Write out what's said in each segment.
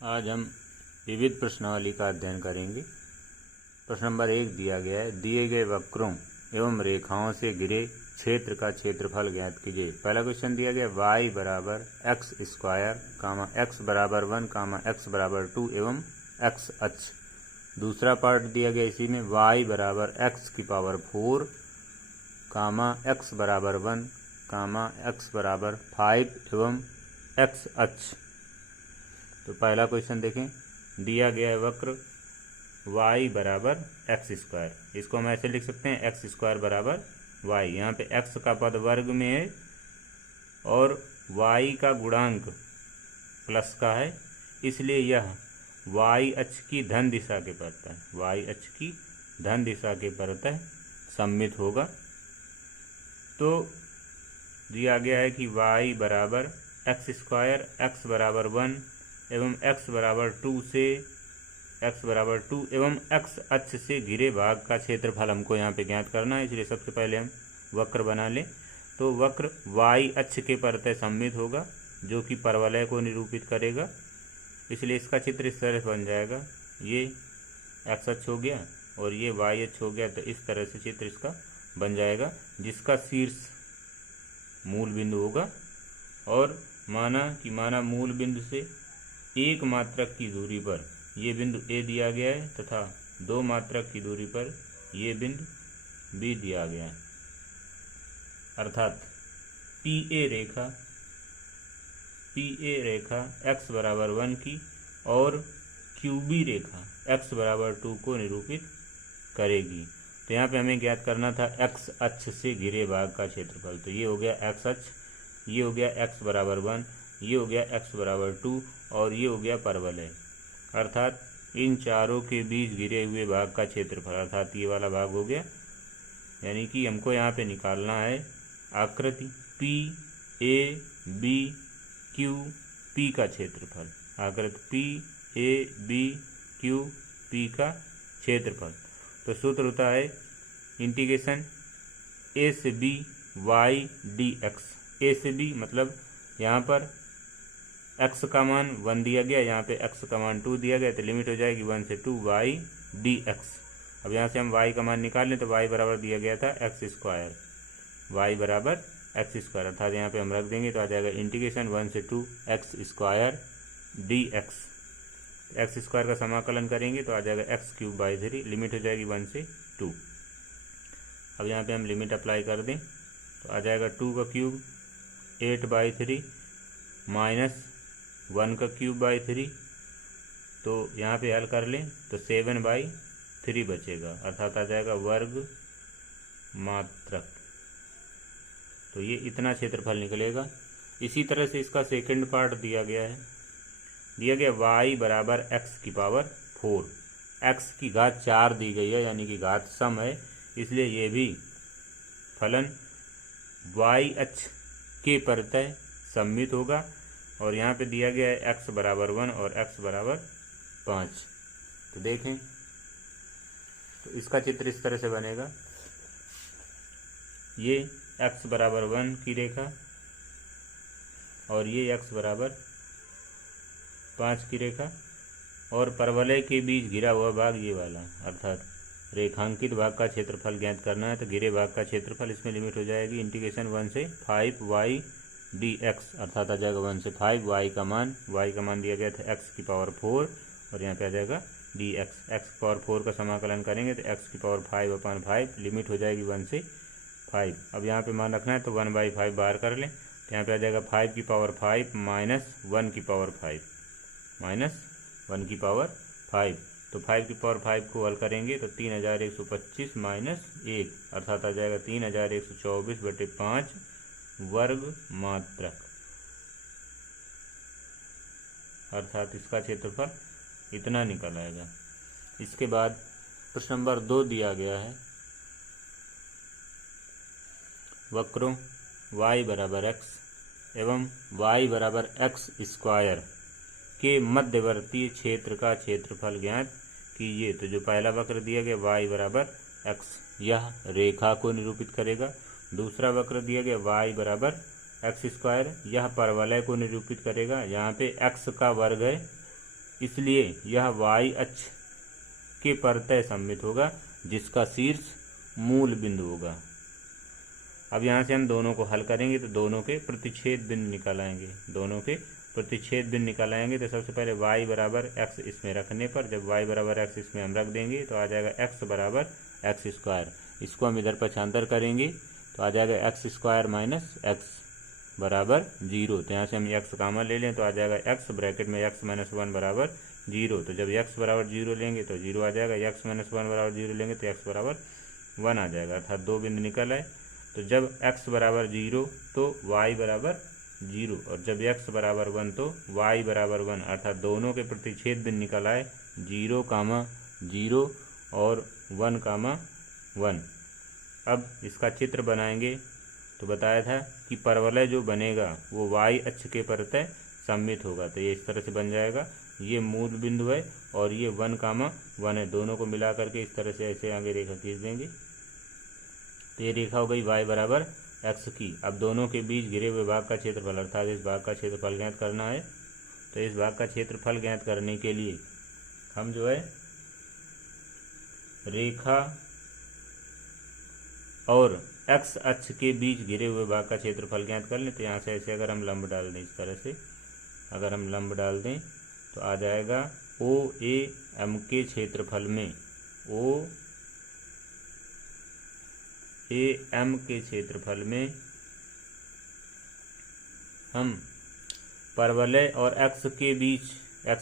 आज हम विविध प्रश्नावली का अध्ययन करेंगे। प्रश्न नंबर 1 दिया गया है, दिए गए वक्रों एवं रेखाओं से घिरे क्षेत्र का क्षेत्रफल ज्ञात कीजिए। पहला क्वेश्चन दिया गया y बराबर एक्स स्क्वायर कामा एक्स बराबर 1 कामा एक्स बराबर 2 एवं एक्स अक्ष। दूसरा पार्ट दिया गया इसी में y बराबर एक्स की पावर 4 कामा एक्स बराबर 1 कामा एक्स बराबर 5 एवं एक्स अक्ष। तो पहला क्वेश्चन देखें, दिया गया है वक्र y बराबर एक्स स्क्वायर, इसको हम ऐसे लिख सकते हैं एक्स स्क्वायर बराबर y। यहाँ पे x का पद वर्ग में है और y का गुणांक प्लस का है, इसलिए यह y अक्ष की धन दिशा के प्रत्यय y अक्ष की धन दिशा के प्रत्यय सममित होगा। तो दिया गया है कि y बराबर एक्स स्क्वायर एक्स बराबर 1 एवं x बराबर 2 से x बराबर 2 एवं x अक्ष से घिरे भाग का क्षेत्रफल हमको यहाँ पे ज्ञात करना है। इसलिए सबसे पहले हम वक्र बना लें। तो वक्र y अक्ष के प्रत्यय सममित होगा जो कि परवलय को निरूपित करेगा, इसलिए इसका चित्र इस तरह से बन जाएगा। ये x अक्ष हो गया और ये y अक्ष हो गया, तो इस तरह से चित्र इसका बन जाएगा, जिसका शीर्ष मूल बिंदु होगा। और माना मूल बिंदु से 1 मात्रक की दूरी पर ये बिंदु A दिया गया है तथा 2 मात्रक की दूरी पर ये बिंदु B दिया गया है। अर्थात PA रेखा x बराबर 1 की और QB रेखा x बराबर 2 को निरूपित करेगी। तो यहाँ पे हमें ज्ञात करना था x अक्ष से घिरे भाग का क्षेत्रफल। तो ये हो गया x अक्ष, ये हो गया x बराबर 1, ये हो गया x बराबर 2 और ये हो गया परवलय। अर्थात इन चारों के बीच घिरे हुए भाग का क्षेत्रफल, अर्थात ये वाला भाग हो गया। यानी कि हमको यहाँ पे निकालना है आकृति P A B Q P का क्षेत्रफल, आकृति P A B Q P का क्षेत्रफल। तो सूत्र होता है इंटीग्रेशन A से B y dx। A से B मतलब यहाँ पर x का मान 1 दिया गया, यहाँ पे x का मान 2 दिया गया, तो लिमिट हो जाएगी 1 से 2 y dx। अब यहाँ से हम y का मान निकाल लें तो y बराबर दिया गया था एक्स स्क्वायर, y बराबर एक्स स्क्वायर, अर्थात यहाँ पे हम रख देंगे तो आ जाएगा इंटीग्रेशन 1 से 2 x square dx। X square का समाकलन करेंगे तो आ जाएगा एक्स क्यूब बाई 3, लिमिट हो जाएगी 1 से 2। अब यहाँ पे हम लिमिट अप्लाई कर दें तो आ जाएगा 2 का क्यूब 8/3 माइनस 1 का क्यूब बाई 3, तो यहाँ पे हल कर लें तो 7/3 बचेगा, अर्थात आ जाएगा वर्ग मात्रक। तो ये इतना क्षेत्रफल निकलेगा। इसी तरह से इसका सेकंड पार्ट दिया गया है, दिया गया y बराबर x की पावर 4, x की घात 4 दी गई है, यानी कि घात सम है, इसलिए ये भी फलन y अक्ष के प्रत्यय सममित होगा। और यहाँ पे दिया गया है x बराबर 1 और x बराबर 5। तो देखें तो इसका चित्र इस तरह से बनेगा, ये x बराबर 1 की रेखा और ये x बराबर 5 की रेखा, और परवलय के बीच घिरा हुआ भाग ये वाला, अर्थात रेखांकित भाग का क्षेत्रफल ज्ञात करना है। तो घिरे भाग का क्षेत्रफल इसमें लिमिट हो जाएगी इंटीग्रेशन 1 से 5 y dx, अर्थात आ जाएगा 1 से 5 y का मान दिया गया था x की पावर 4 और यहाँ पे आ जाएगा dx। x की पावर 4 का समाकलन करेंगे तो x की पावर 5/5, लिमिट हो जाएगी 1 से 5। अब यहाँ पे मान रखना है तो 1/5 बाहर कर लें तो यहाँ पे आ जाएगा 5 की पावर 5 माइनस 1 की पावर 5। तो 5 की पावर 5 को हल करेंगे तो 3125 माइनस 1, अर्थात आ जाएगा 3124/5 वर्ग मात्रक, अर्थात इसका क्षेत्रफल इतना निकल आएगा। इसके बाद प्रश्न नंबर 2 दिया गया है, वक्रों y बराबर x एवं y बराबर x स्क्वायर के मध्यवर्ती क्षेत्र का क्षेत्रफल ज्ञात कीजिए। तो जो पहला वक्र दिया गया y बराबर x, यह रेखा को निरूपित करेगा। दूसरा वक्र दिया गया y बराबर एक्स स्क्वायर, यह परवलय को निरूपित करेगा। यहाँ पे x का वर्ग है इसलिए यह y अक्ष के परतः सममित होगा जिसका शीर्ष मूल बिंदु होगा। अब यहाँ से हम दोनों को हल करेंगे तो दोनों के प्रतिच्छेद बिंदु निकाल आएंगे। दोनों के प्रतिच्छेद बिंदु निकाल आएंगे तो सबसे पहले y बराबर x इसमें रखने पर, जब y बराबर x इसमें हम रख देंगे तो आ जाएगा x बराबर एक्स स्क्वायर। इसको हम इधर पक्षांतर करेंगे तो आ जाएगा एक्स स्क्वायर माइनस एक्स बराबर 0। तो यहाँ से हम x कामन ले लें तो आ जाएगा x ब्रैकेट में x माइनस 1 बराबर 0। तो जब x बराबर 0 लेंगे तो 0 आ जाएगा, x माइनस 1 बराबर 0 लेंगे तो x बराबर 1 आ जाएगा, अर्थात दो बिंदु निकल आए। तो जब x बराबर 0 तो y बराबर 0 और जब x बराबर 1 तो y बराबर 1, अर्थात दोनों के प्रतिच्छेद बिंदु निकल आए 0, 0 और 1, 1। अब इसका चित्र बनाएंगे तो बताया था कि परवलय जो बनेगा वो y अक्ष के परतः सममित होगा। तो ये इस तरह से बन जाएगा, ये मूल बिंदु है और ये 1, 1 है, दोनों को मिला करके इस तरह से ऐसे आगे रेखा खींच देंगे। तो ये रेखा हो गई y बराबर x की। अब दोनों के बीच घिरे हुए भाग का क्षेत्रफल अर्थात इस भाग का क्षेत्रफल ज्ञात करना है। तो इस भाग का क्षेत्रफल ज्ञात करने के लिए हम जो है रेखा और x अक्ष के बीच घिरे हुए भाग का क्षेत्रफल ज्ञात कर लें। तो यहाँ से ऐसे अगर हम लंब डाल दें, इस तरह से अगर हम लंब डाल दें तो आ जाएगा OAM के क्षेत्रफल में, OAM के क्षेत्रफल में हम परवलय और x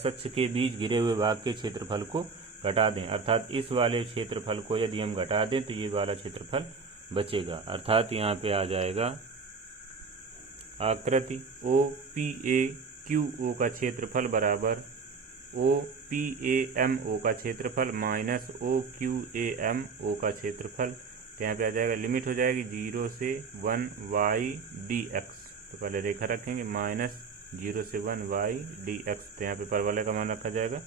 अक्ष के बीच घिरे हुए भाग के क्षेत्रफल को घटा दें, अर्थात इस वाले क्षेत्रफल को यदि हम घटा दें तो ये वाला क्षेत्रफल बचेगा। अर्थात यहाँ पे आ जाएगा आकृति OPAQO का क्षेत्रफल बराबर OPAMO का क्षेत्रफल माइनस OQAMO का क्षेत्रफल। तो यहाँ पे आ जाएगा, लिमिट हो जाएगी 0 से 1 y dx। तो पहले रेखा रखेंगे माइनस 0 से 1 y dx। तो यहाँ पे परवलय का मान रखा जाएगा।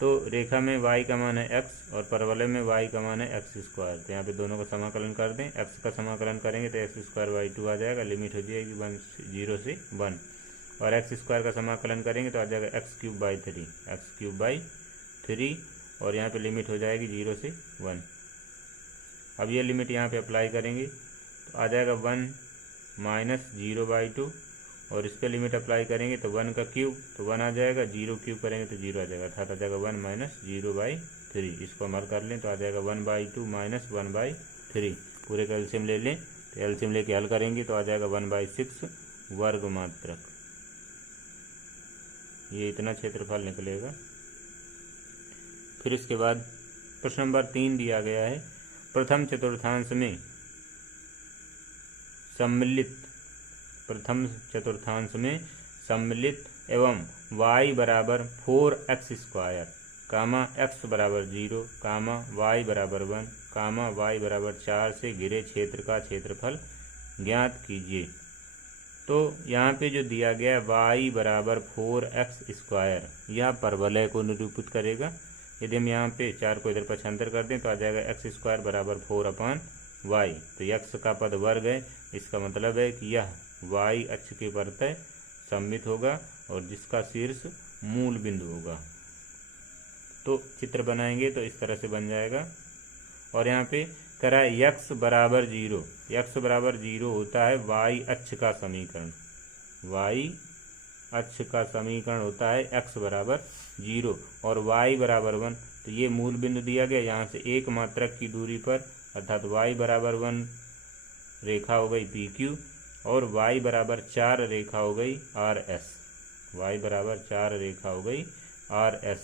तो रेखा में y का मान है x और परवलय में y का मान है एक्स स्क्वायर। तो यहाँ पे दोनों का समाकलन कर दें, x का समाकलन करेंगे तो एक्स स्क्वायर बाई 2 आ जाएगा, लिमिट हो जाएगी 0 से 1 और एक्स स्क्वायर का समाकलन करेंगे तो आ जाएगा एक्स क्यूब बाई 3 और यहाँ पे लिमिट हो जाएगी 0 से 1। अब ये लिमिट यहाँ पे अप्लाई करेंगे तो आ जाएगा 1 माइनस 0/2 और इस पर लिमिट अप्लाई करेंगे तो 1 का क्यूब तो 1 आ जाएगा, 0 क्यूब करेंगे तो 0 आ जाएगा, अर्थात आ जाएगा 1 माइनस 0/3। इसको हम हल कर लें तो आ जाएगा 1/2 माइनस 1/3। पूरे का एलसीएम ले लें तो एलसीएम लेके हल करेंगे तो आ जाएगा 1/6 वर्ग मात्रक। ये इतना क्षेत्रफल निकलेगा। फिर इसके बाद प्रश्न नंबर 3 दिया गया है, प्रथम चतुर्थांश में सम्मिलित एवं y बराबर 4x स्क्वायर x बराबर 0 y बराबर 1 y बराबर 4 से घिरे क्षेत्र का क्षेत्रफल ज्ञात कीजिए। तो यहाँ पे जो दिया गया है y बराबर 4x स्क्वायर, यह परवलय को निरूपित करेगा। यदि हम यहाँ पे 4 को इधर पक्षांतर कर दें तो आ जाएगा x स्क्वायर बराबर 4/y। तो x का पद वर्ग है, इसका मतलब है कि यह y अक्ष के परतः सममित होगा और जिसका शीर्ष मूल बिंदु होगा। तो चित्र बनाएंगे तो इस तरह से बन जाएगा। और यहाँ पे करा x बराबर 0 होता है y अक्ष का समीकरण, y अक्ष का समीकरण होता है x बराबर 0 और y बराबर 1। तो ये मूल बिंदु दिया गया, यहाँ से एक मात्रक की दूरी पर अर्थात y बराबर 1 रेखा हो गई PQ और y बराबर 4 रेखा हो गई RS, y बराबर 4 रेखा हो गई RS,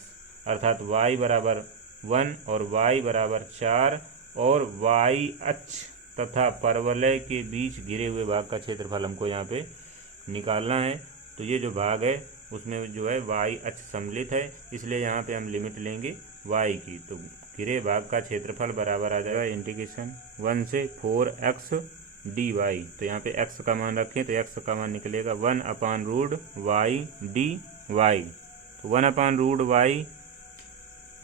अर्थात y बराबर 1 और y बराबर 4 और y अक्ष तथा परवलय के बीच घिरे हुए भाग का क्षेत्रफल हमको यहाँ पे निकालना है। तो ये जो भाग है उसमें जो है y अक्ष सम्मिलित है, इसलिए यहाँ पे हम लिमिट लेंगे y की। तो घिरे भाग का क्षेत्रफल बराबर आ जाएगा इंटीग्रेशन 1 से 4x dy। तो यहाँ पे x का मान रखें तो x का मान निकलेगा 1/√y dy। तो 1/√y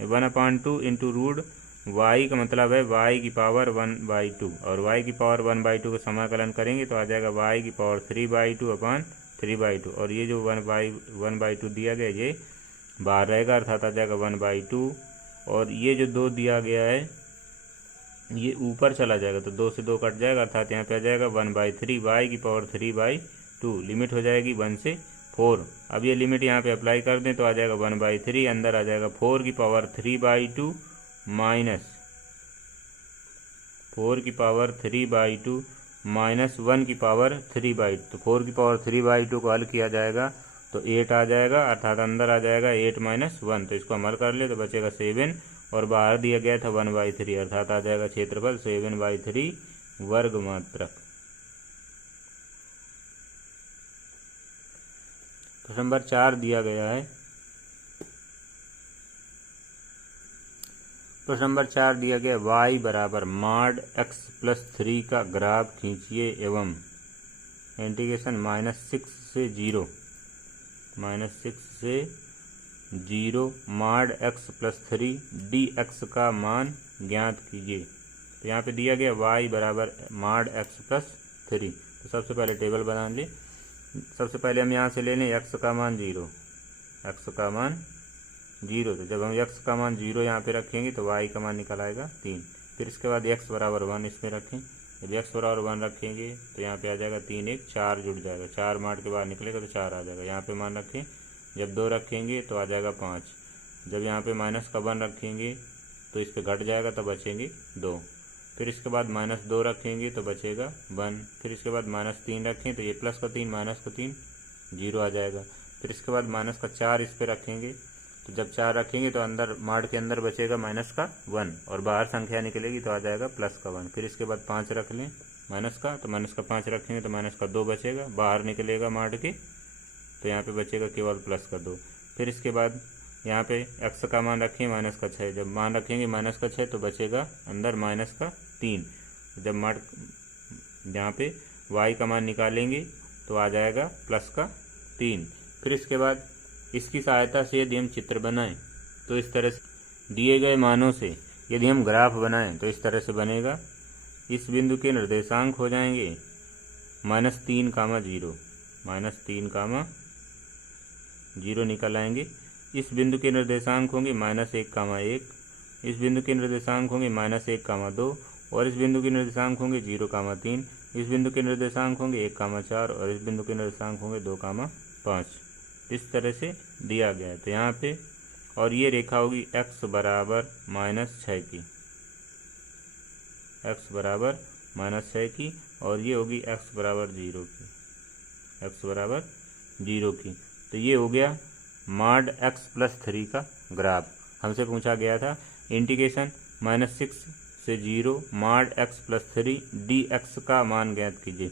1/2 इंटू रूट y का मतलब है y की पावर 1/2 और y की पावर 1/2 का समाकलन करेंगे तो आ जाएगा y की पावर 3/2 और ये जो 1/2 दिया गया ये बाहर रहेगा अर्थात आ जाएगा 1/2। और ये जो 2 दिया गया है ये ऊपर चला जाएगा तो 2 से 2 कट जाएगा अर्थात यहाँ पे आ जाएगा 1/3 y की पावर 3/2। लिमिट हो जाएगी 1 से 4। अब ये लिमिट यहाँ पे अप्लाई कर दें तो आ जाएगा 1/3, अंदर आ जाएगा 4 की पावर 3/2 माइनस 4 की पावर 3/2 माइनस 1 की पावर 3/2। तो 4 की पावर 3/2 को हल किया जाएगा तो 8 आ जाएगा अर्थात अंदर आ जाएगा 8 माइनस 1। तो इसको हम हल कर ले तो बचेगा 7 और बाहर दिया गया था 1/3 अर्थात आ जाएगा क्षेत्रफल 7/3 वर्ग मात्रक। प्रश्न नंबर 4 दिया गया है। प्रश्न नंबर 4 दिया गया y बराबर mod x+3 का ग्राफ खींचिए एवं इंटीग्रेशन -6 से 0 mod x+3 dx का मान ज्ञात कीजिए। तो यहाँ पे दिया गया y बराबर mod x+3। तो सबसे पहले टेबल बना ले। सबसे पहले हम यहाँ से ले लें x का मान 0, x का मान 0। तो जब हम x का मान 0 यहाँ पे रखेंगे तो y का मान निकल आएगा 3। फिर इसके बाद x बराबर 1 इसमें रखें। जब x बराबर 1 रखेंगे तो यहाँ पे आ जाएगा 3 1 4 जुड़ जाएगा, 4 मार्ट के बाद निकलेगा तो 4 आ जाएगा। यहाँ पे मान रखें। जब 2 रखेंगे तो आ जाएगा 5। जब यहाँ पे माइनस का 1 रखेंगे तो इस पर घट जाएगा तो बचेंगे 2। फिर इसके बाद -2 रखेंगे तो बचेगा 1। फिर इसके बाद -3 रखें तो ये प्लस का 3 माइनस का 3 0 आ जाएगा। फिर इसके बाद माइनस का 4 इस पर रखेंगे तो जब 4 रखेंगे तो अंदर मार्ड के अंदर बचेगा माइनस का 1 और बाहर संख्या निकलेगी तो आ जाएगा प्लस का 1। फिर इसके बाद 5 रख लें माइनस का, तो माइनस का 5 रखेंगे तो माइनस का 2 बचेगा, बाहर निकलेगा मार्ड के तो यहाँ पे बचेगा केवल प्लस का 2। फिर इसके बाद यहाँ पे x का मान रखें माइनस का 6। जब मान रखेंगे माइनस का 6 तो बचेगा अंदर माइनस का 3। जब मार्ड यहाँ पे y का मान निकालेंगे तो आ जाएगा प्लस का 3। फिर इसके बाद इसकी सहायता से यदि हम चित्र बनाएं तो इस तरह से दिए गए मानों से यदि हम ग्राफ बनाएं तो इस तरह से बनेगा। इस बिंदु के निर्देशांक हो जाएंगे -3, 0 -3, 0 निकल आएंगे। इस बिंदु के निर्देशांक होंगे -1, 1। इस बिंदु के निर्देशांक होंगे -1, 2 और इस बिंदु के निर्देशांक होंगे 0, 3। इस बिंदु के निर्देशांक होंगे 1, 4 और इस बिंदु के निर्देशांक होंगे 2, 5। इस तरह से दिया गया है। तो यहाँ पे और ये रेखा होगी x बराबर -6 की, x बराबर -6 की और ये होगी x बराबर 0 की, x बराबर 0 की। तो ये हो गया mod x+3 का ग्राफ। हमसे पूछा गया था इंटीग्रेशन -6 से 0 mod x+3 dx का मान ज्ञात कीजिए।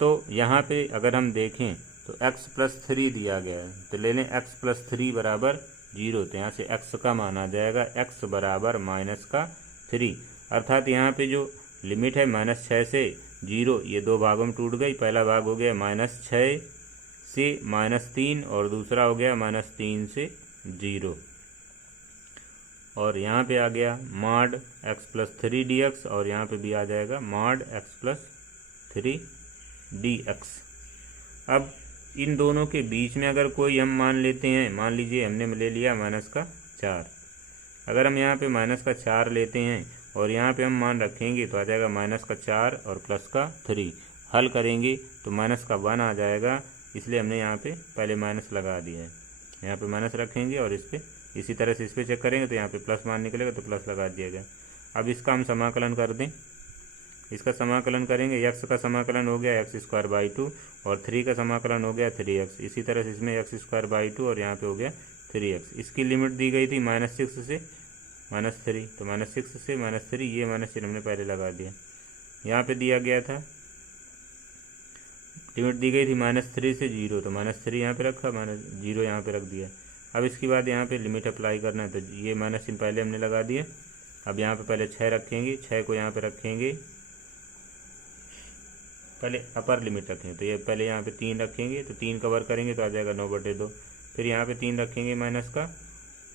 तो यहाँ पे अगर हम देखें तो x+3 दिया गया है तो ले लें x+3 बराबर 0। तो यहाँ से x का मान आ जाएगा x बराबर -3 अर्थात यहाँ पे जो लिमिट है -6 से 0 ये 2 भागों में टूट गई। पहला भाग हो गया -6 से -3 और दूसरा हो गया -3 से 0 और यहाँ पे आ गया mod x+3 dx और यहाँ पे भी आ जाएगा mod x+3 dx। अब इन दोनों के बीच में अगर कोई हम मान लेते हैं, मान लीजिए हमने ले लिया -4। अगर हम यहाँ पे -4 लेते हैं और यहाँ पे हम मान रखेंगे तो आ जाएगा -4 और +3। हल करेंगे तो -1 आ जाएगा, इसलिए हमने यहाँ पे पहले माइनस लगा दिया है। यहाँ पे माइनस रखेंगे और इस पर इसी तरह से इस पर चेक करेंगे तो यहाँ पे प्लस मान निकलेगा तो प्लस लगा दिया गया। अब इसका हम समाकलन कर दें। इसका समाकलन करेंगे, x का समाकलन हो गया x² 2 और 3 का समाकलन हो गया 3x। इसी तरह से इसमें x² 2 और यहाँ पे हो गया 3x। इसकी लिमिट दी गई थी -6 से -3, तो -6 से -3 ये माइनस चिन्ह हमने पहले लगा दिया। यहाँ पे दिया गया था लिमिट दी गई थी -3 से 0, तो -3 यहाँ पे रखा, -0 यहाँ पे रख दिया। अब इसके बाद यहाँ पे लिमिट अप्लाई करना है तो ये माइनस चिन्ह पहले हमने लगा दिया। अब यहाँ पे पहले 6 रखेंगे, 6 को यहाँ पे रखेंगे, पहले अपर लिमिट रखेंगे तो ये पहले यहाँ पे 3 रखेंगे तो 3 कवर करेंगे तो आ जाएगा 9/2। फिर यहाँ पे 3 रखेंगे माइनस का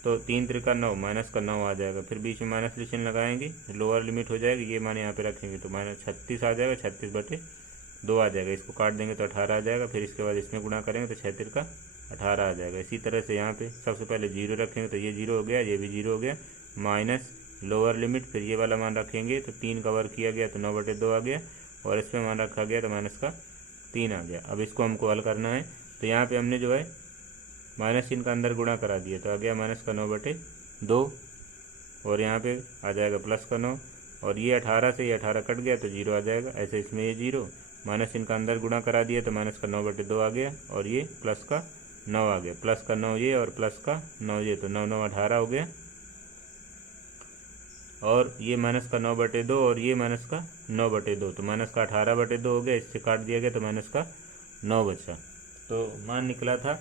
तो 3 3 9 माइनस का 9 आ जाएगा। फिर बीच में माइनस चिन्ह लगाएंगे, लोअर लिमिट हो जाएगी, ये मान यहाँ पे रखेंगे तो -36 आ जाएगा, 36/2 आ जाएगा। इसको काट देंगे तो 18 आ जाएगा। फिर इसके बाद इसमें गुणा करेंगे तो 6 3 18 आ जाएगा। इसी तरह से यहाँ पे सबसे पहले 0 रखेंगे तो ये 0 हो गया, ये भी 0 हो गया, माइनस लोअर लिमिट, फिर ये वाला मान रखेंगे तो 3 कवर किया गया तो 9/2 आ गया, और इसमें मान रखा गया तो माइनस का 3 आ गया। अब इसको हमको हल करना है, तो यहाँ पे हमने जो है माइनस चिन्ह का अंदर गुणा करा दिया तो आ गया माइनस का 9/2, और यहाँ पे आ जाएगा प्लस का 9, और ये 18 से ये 18 कट गया तो 0 आ जाएगा। ऐसे इसमें ये 0 माइनस चिन्ह का अंदर गुणा करा दिया तो माइनस का 9/2 आ गया, और ये प्लस का 9 आ गया, प्लस का 9 ये और प्लस का 9 ये, तो 9 9 18 हो गया, और ये माइनस का 9/2 और ये माइनस का 9/2, तो माइनस का 18/2 हो गया, इससे काट दिया गया तो माइनस का 9 बचा। तो मान निकला था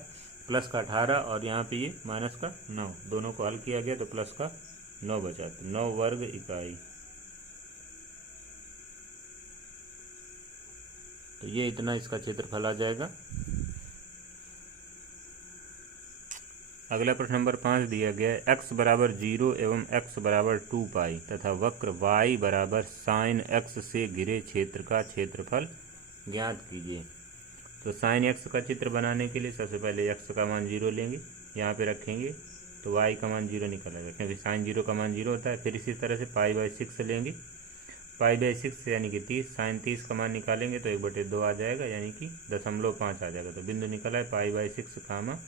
प्लस का 18 और यहाँ पे ये माइनस का 9, दोनों को हल किया गया तो प्लस का 9 बचा, तो 9 वर्ग इकाई। तो ये इतना इसका क्षेत्रफल आ जाएगा। अगला प्रश्न नंबर 5 दिया गया है, x बराबर 0 एवं x बराबर 2 पाई तथा वक्र y बराबर साइन x से घिरे क्षेत्र का क्षेत्रफल ज्ञात कीजिए। तो साइन x का चित्र बनाने के लिए सबसे पहले x का मान 0 लेंगे, यहाँ पे रखेंगे तो y का मान 0 निकल आएगा, क्योंकि साइन 0 का मान 0 होता है। फिर इसी तरह से π/6 लेंगे, π/6 यानी कि 30, साइन 30 का मान निकालेंगे तो 1/2 आ जाएगा, यानी कि 0.5 आ जाएगा। तो बिंदु निकला है π/6 कामा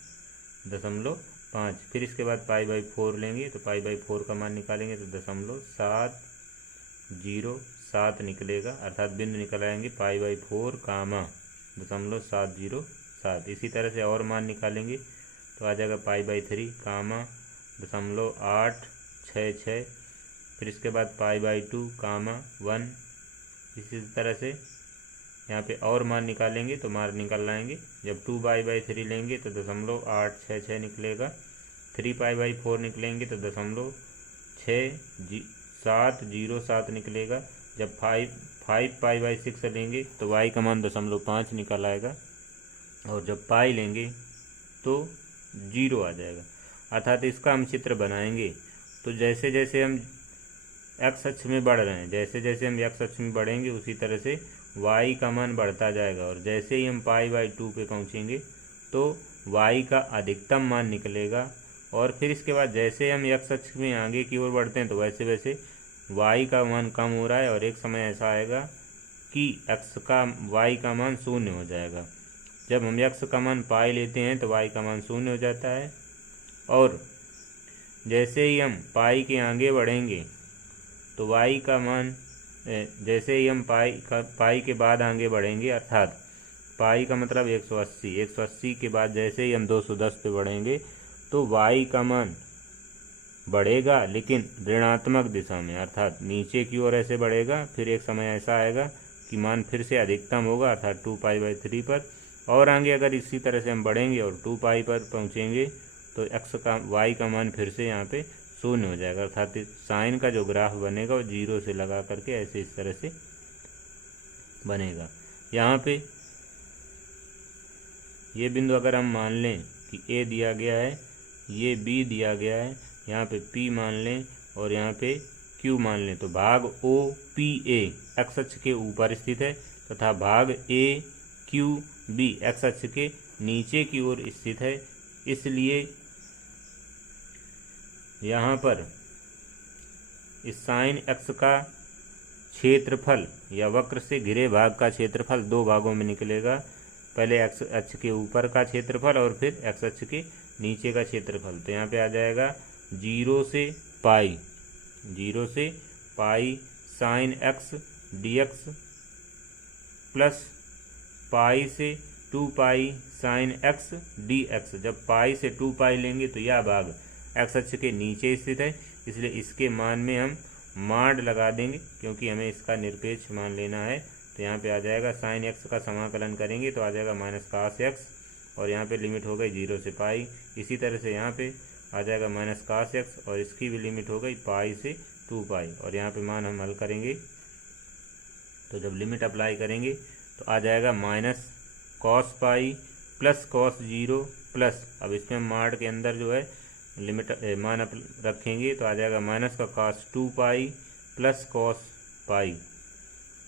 0.5। फिर इसके बाद π/4 लेंगे तो π/4 का मान निकालेंगे तो 0.707 निकलेगा, अर्थात बिंदु निकल आएंगे π/4 कामा 0.707। इसी तरह से और मान निकालेंगे तो आ जाएगा π/3 कामा 0.866। फिर इसके बाद π/2 कामा 1। इसी तरह से यहाँ पे और मान निकालेंगे तो मान निकल लाएंगे, जब 2π/3 लेंगे तो 0.866 निकलेगा, 3π/4 निकलेंगे तो 0.6707 निकलेगा, जब 5π/6 लेंगे तो y का मान 0.5 निकल आएगा, और जब पाई लेंगे तो 0 आ जाएगा। अर्थात इसका हम चित्र बनाएंगे तो जैसे जैसे हम x अक्ष में बढ़ रहे हैं, जैसे जैसे हम x अक्ष में बढ़ेंगे उसी तरह से y का मान बढ़ता जाएगा, और जैसे ही हम π/2 पे पहुँचेंगे तो y का अधिकतम मान निकलेगा, और फिर इसके बाद जैसे हम x अक्ष में आगे की ओर बढ़ते हैं तो वैसे वैसे y का मान कम हो रहा है, और एक समय ऐसा आएगा कि y का मान 0 हो जाएगा। जब हम x का मान पाई लेते हैं तो y का मान 0 हो जाता है, और जैसे ही हम पाई के आगे बढ़ेंगे तो y का मान, जैसे ही हम पाई के बाद आगे बढ़ेंगे, अर्थात पाई का मतलब 180 के बाद जैसे ही हम 210 पे बढ़ेंगे तो y का मान बढ़ेगा, लेकिन ऋणात्मक दिशा में, अर्थात नीचे की ओर ऐसे बढ़ेगा। फिर एक समय ऐसा आएगा कि मान फिर से अधिकतम होगा, अर्थात 2π/3 पर, और आगे अगर इसी तरह से हम बढ़ेंगे और 2π पर पहुँचेंगे तो y का मान फिर से यहाँ पे 0 हो जाएगा, अर्थात साइन का जो ग्राफ बनेगा वो 0 से लगा करके ऐसे इस तरह से बनेगा। यहाँ पे ये बिंदु अगर हम मान लें कि a दिया गया है, ये b दिया गया है, यहाँ पे p मान लें और यहाँ पे q मान लें, तो भाग OPA x अक्ष के ऊपर स्थित है तथा भाग AQB x अक्ष के नीचे की ओर स्थित है। इसलिए यहाँ पर इस साइन x का क्षेत्रफल या वक्र से घिरे भाग का क्षेत्रफल दो भागों में निकलेगा, पहले x अक्ष के ऊपर का क्षेत्रफल और फिर x अक्ष के नीचे का क्षेत्रफल। तो यहाँ पे आ जाएगा 0 से pi sine x dx plus pi से 2π साइन x dx। जब पाई से 2π लेंगे तो यह भाग x अक्ष के नीचे स्थित है, इसलिए इसके मान में हम माड लगा देंगे क्योंकि हमें इसका निरपेक्ष मान लेना है। तो यहाँ पे आ जाएगा साइन x का समाकलन करेंगे तो आ जाएगा माइनस cos x, और यहाँ पे लिमिट हो गई 0 से पाई। इसी तरह से यहाँ पे आ जाएगा माइनस cos x और इसकी भी लिमिट हो गई पाई से 2π, और यहाँ पे मान हम हल करेंगे तो जब लिमिट अप्लाई करेंगे तो आ जाएगा minus cos pi plus cos 0 plus, अब इसमें माड के अंदर जो है लिमिट मान रखेंगे तो आ जाएगा माइनस का cos 2π प्लस cos पाई।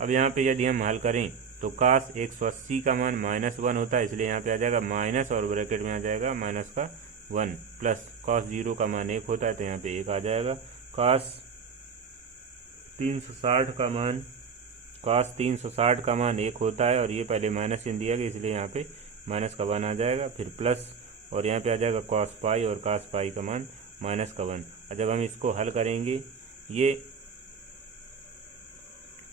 अब यहाँ पे यदि हम हल करें तो काश 180 का मान -1 होता है, इसलिए यहाँ पे आ जाएगा माइनस और ब्रैकेट में आ जाएगा माइनस का 1 प्लस कॉस 0 का मान 1 होता है तो यहाँ पे 1 आ जाएगा। काश 360 का मान 1 होता है और ये पहले माइनस चिन्ह दिया गया इसलिए यहाँ पे माइनस का 1 आ जाएगा, फिर प्लस और यहाँ पे आ जाएगा कॉस पाई और कॉस पाई का मान माइनस का 1। जब हम इसको हल करेंगे ये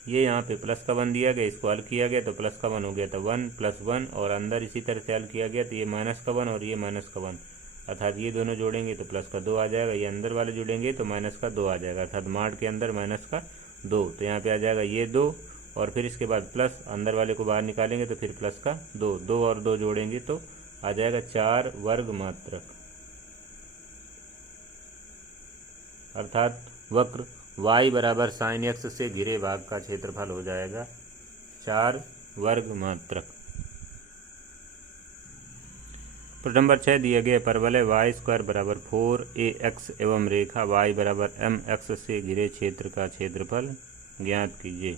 यहाँ पे प्लस का 1 दिया गया, इसको हल किया गया तो प्लस का 1 हो गया, तो 1 + 1 और अंदर इसी तरह से हल किया गया तो ये माइनस का 1 और ये माइनस का 1, अर्थात ये दोनों जोड़ेंगे तो प्लस का 2 आ जाएगा, ये अंदर वाले जोड़ेंगे तो माइनस का 2 आ जाएगा, अर्थात माड के अंदर माइनस का 2। तो यहाँ पे आ जाएगा ये 2 और फिर इसके बाद प्लस अंदर वाले को बाहर निकालेंगे तो फिर प्लस का 2, 2 और 2 जोड़ेंगे तो आ जाएगा 4 वर्ग मात्रक, अर्थात वक्र y बराबर sin x से घिरे भाग का क्षेत्रफल हो जाएगा 4 वर्ग मात्रक। प्रश्न नंबर 6 दिया गया परवलय y² बराबर 4ax एवं रेखा y बराबर mx से घिरे क्षेत्र का क्षेत्रफल ज्ञात कीजिए।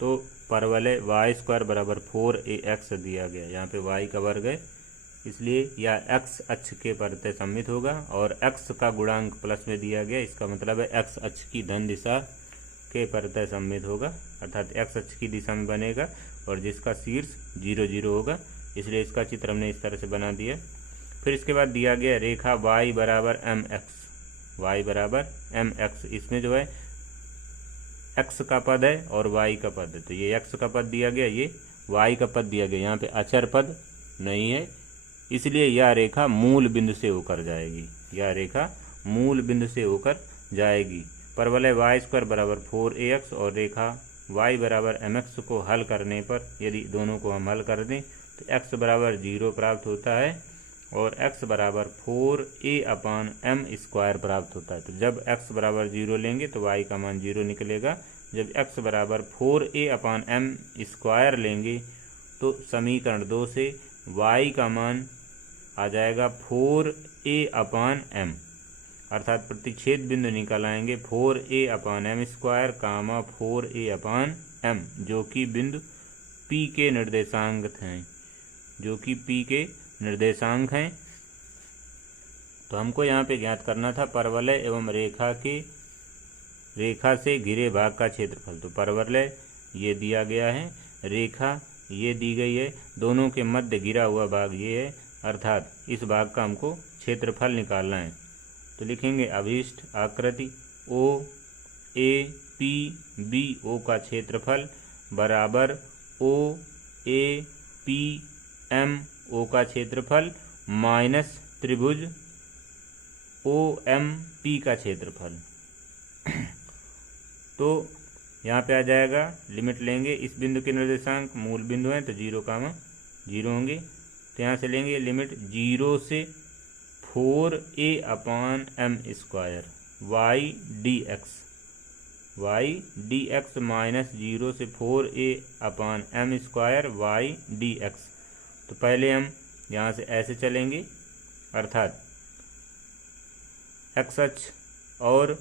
तो परवलय y² बराबर 4ax दिया गया, यहाँ पे y का वर्ग है इसलिए यह x अक्ष के परतः सममित होगा और x का गुणांक प्लस में दिया गया, इसका मतलब है x अक्ष की धन दिशा के परतः सममित होगा, अर्थात x अक्ष की दिशा में बनेगा और जिसका शीर्ष 0 0 होगा, इसलिए इसका चित्र हमने इस तरह से बना दिया। फिर इसके बाद दिया गया रेखा y बराबर mx, इसमें जो है x का पद है और y का पद है, तो ये x का पद दिया गया, ये y का पद दिया गया, यहाँ पे अचर पद नहीं है, इसलिए यह रेखा मूल बिंदु से होकर जाएगी, यह रेखा मूल बिंदु से होकर जाएगी। परवलय y² बराबर 4ax और रेखा y बराबर mx को हल करने पर यदि दोनों को हम हल कर दें तो x बराबर 0 प्राप्त होता है और x बराबर 4a/m² प्राप्त होता है। तो जब x बराबर 0 लेंगे तो y का मान 0 निकलेगा, जब x बराबर 4a/m² लेंगे तो समीकरण 2 से y का मान आ जाएगा 4a/m, अर्थात प्रतिच्छेद बिंदु निकल आएंगे 4a/m² 4a/m, जो कि बिंदु P के निर्देशांक हैं, तो हमको यहाँ पे ज्ञात करना था परवलय एवं रेखा से घिरे भाग का क्षेत्रफल। तो परवलय ये दिया गया है, रेखा ये दी गई है, दोनों के मध्य घिरा हुआ भाग ये है, अर्थात इस भाग का हमको क्षेत्रफल निकालना है। तो लिखेंगे अभीष्ट आकृति OAPBO का क्षेत्रफल बराबर OAPMO का क्षेत्रफल माइनस त्रिभुज OMP का क्षेत्रफल। तो यहाँ पे आ जाएगा, लिमिट लेंगे, इस बिंदु के निर्देशांक मूल बिंदु हैं तो 0, 0 होंगे, तो यहाँ से लेंगे लिमिट 0 से 4a/m² y dx माइनस 0 से 4a/m² y dx। तो पहले हम यहाँ से ऐसे चलेंगे, अर्थात x अक्ष और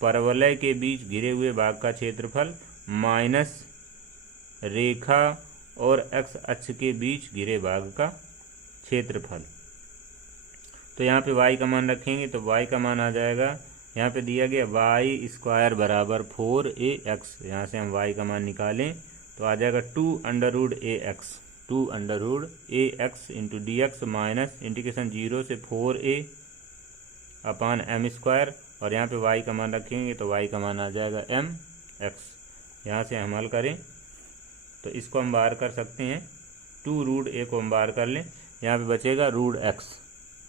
परवलय के बीच घिरे हुए भाग का क्षेत्रफल माइनस रेखा और x अक्ष के बीच घिरे भाग का क्षेत्रफल। तो यहाँ पे y का मान रखेंगे तो y का मान आ जाएगा, यहाँ पे दिया गया y² बराबर 4ax, यहाँ से हम y का मान निकालें तो आ जाएगा 2√ax into dx minus integration 0 से 4a/m² और यहाँ पे y का मान रखेंगे तो y का मान आ जाएगा mx। यहाँ से हम हल करें तो इसको हम बाहर कर सकते हैं, 2√a को हम बाहर कर लें, यहाँ पे बचेगा √x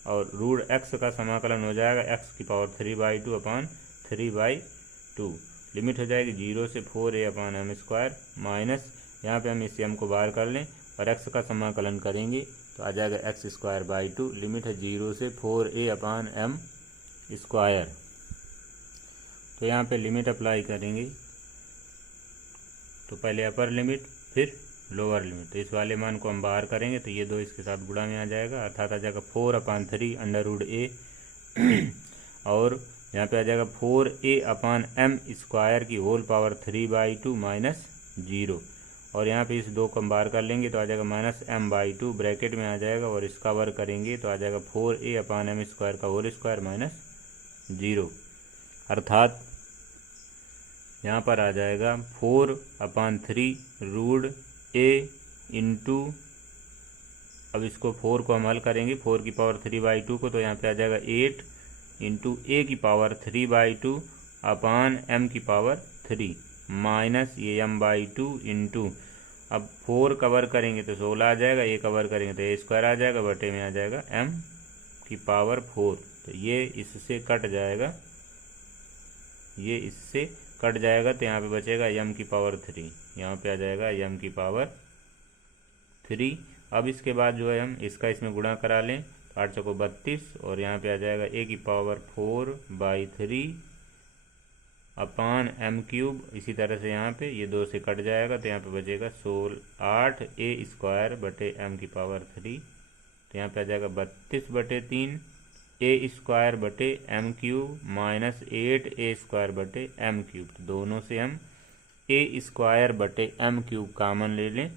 और √x का समाकलन हो जाएगा x⁴/2/3/2, लिमिट हो जाएगी 0 से 4a/m² माइनस, यहाँ पे हम इस m को बाहर कर लें और x का समाकलन करेंगे तो आ जाएगा x²/2, लिमिट है 0 से 4a/m²। तो यहाँ पे लिमिट अप्लाई करेंगे तो पहले अपर लिमिट फिर लोअर लिमिट, तो इस वाले मान को हम बाहर करेंगे तो ये 2 इसके साथ गुणा में आ जाएगा, अर्थात आ जाएगा 4/3 और यहाँ पे आ जाएगा 4a/m² की होल पावर 3/2 माइनस 0 और यहाँ पे इस 2 को हम बाहर कर लेंगे तो आ जाएगा -m/2 ब्रैकेट में आ जाएगा, और इसका वर्ग करेंगे तो आ जाएगा 4a/m² का होल स्क्वायर -0, अर्थात यहाँ पर आ जाएगा 4/3√a इंटू, अब इसको 4 को हम हल करेंगे 4 की पावर 3/2 को, तो यहाँ पे आ जाएगा 8 इंटू a की पावर 3/2 अपान m की पावर 3 माइनस ये m/2 इंटू, अब 4 कवर करेंगे तो 16 आ जाएगा, a कवर करेंगे तो a² आ जाएगा, बटे में आ जाएगा m की पावर 4। तो ये इससे कट जाएगा, ये इससे कट जाएगा, तो यहाँ पे बचेगा m की पावर 3, यहाँ पे आ जाएगा m की पावर 3। अब इसके बाद जो है हम इसका इसमें गुणा करा लें, 8 चौको 32, और यहाँ पे आ जाएगा a की पावर 4/3 अपान m³। इसी तरह से यहाँ पे ये 2 से कट जाएगा, तो यहाँ पे बचेगा 8a² बटे m की पावर 3, तो यहाँ पे आ जाएगा 32/3 a² बटे m³ माइनस 8a² बटे m³। तो दोनों से हम a² बटे m³ कामन ले लें,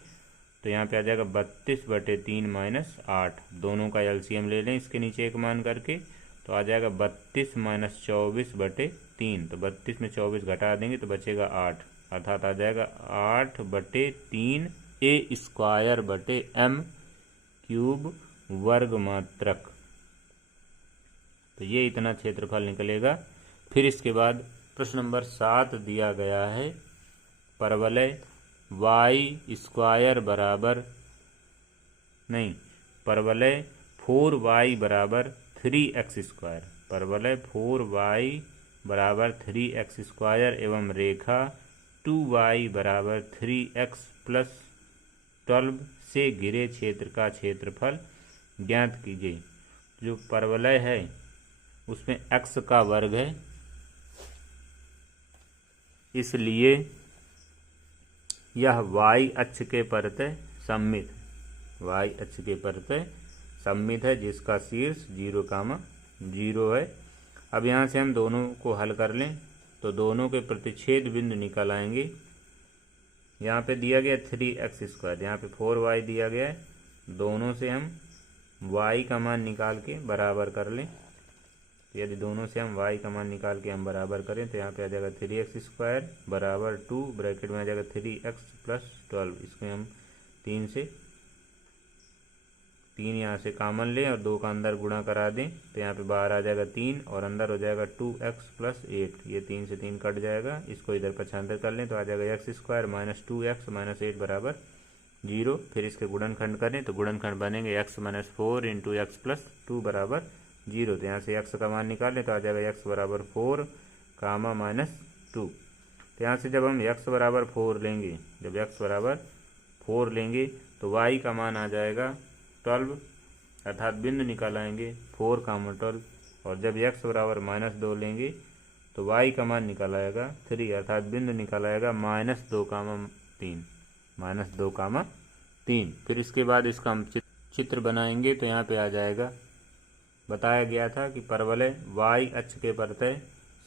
तो यहाँ पे आ जाएगा 32/3 माइनस 8, दोनों का एलसीएम ले लें इसके नीचे एक मान करके, तो आ जाएगा 32 माइनस 24/3, तो 32 में 24 घटा देंगे तो बचेगा 8, अर्थात आ जाएगा 8/3 a² बटे m³ वर्ग मात्रक। तो ये इतना क्षेत्रफल निकलेगा। फिर इसके बाद प्रश्न नंबर 7 दिया गया है, परवलय y² बराबर नहीं, परवलय 4y बराबर 3x², परवलय 4y बराबर 3x² एवं रेखा 2y बराबर 3x + 12 से घिरे क्षेत्र का क्षेत्रफल ज्ञात कीजिए। जो परवलय है उसमें x का वर्ग है, इसलिए यह y अक्ष के प्रत्यय सममित है, y अक्ष के प्रत्यय सममित है, जिसका शीर्ष 0,0 है। अब यहाँ से हम दोनों को हल कर लें तो दोनों के प्रतिच्छेद बिंदु निकल आएंगे। यहाँ पे दिया गया 3x², यहाँ पे 4y दिया गया है, दोनों से हम y का मान निकाल के बराबर कर लें। तो यदि दोनों से हम y का मान निकाल के हम बराबर करें तो यहाँ पे आ जाएगा 3x² बराबर 2 ब्रैकेट में आ जाएगा 3x + 12, इसको हम 3 से 3 यहाँ से कामन लें और 2 का अंदर गुणा करा दें, तो यहाँ पे बाहर आ जाएगा 3 और अंदर हो जाएगा 2x + 8, ये 3 से 3 कट जाएगा, इसको इधर पक्षांतर कर लें तो आ जाएगा x² - 2x - 8 बराबर 0। फिर इसके गुणनखंड करें तो गुणनखंड बनेंगे x - 4 × x + 2 बराबर 0। तो यहाँ से x का मान निकालें तो आ जाएगा x बराबर 4, -2। तो यहाँ से जब हम x बराबर 4 लेंगे, जब x बराबर 4 लेंगे तो y का मान आ जाएगा 12, अर्थात बिंदु निकाल आएंगे 4, 12, और जब x बराबर -2 लेंगे तो y का मान निकल आएगा 3, अर्थात बिंदु निकल आएगा -2,3। फिर इसके बाद इसका हम चित्र बनाएंगे तो यहाँ पे आ जाएगा, बताया गया था कि परवलय y अक्ष के प्रत्यय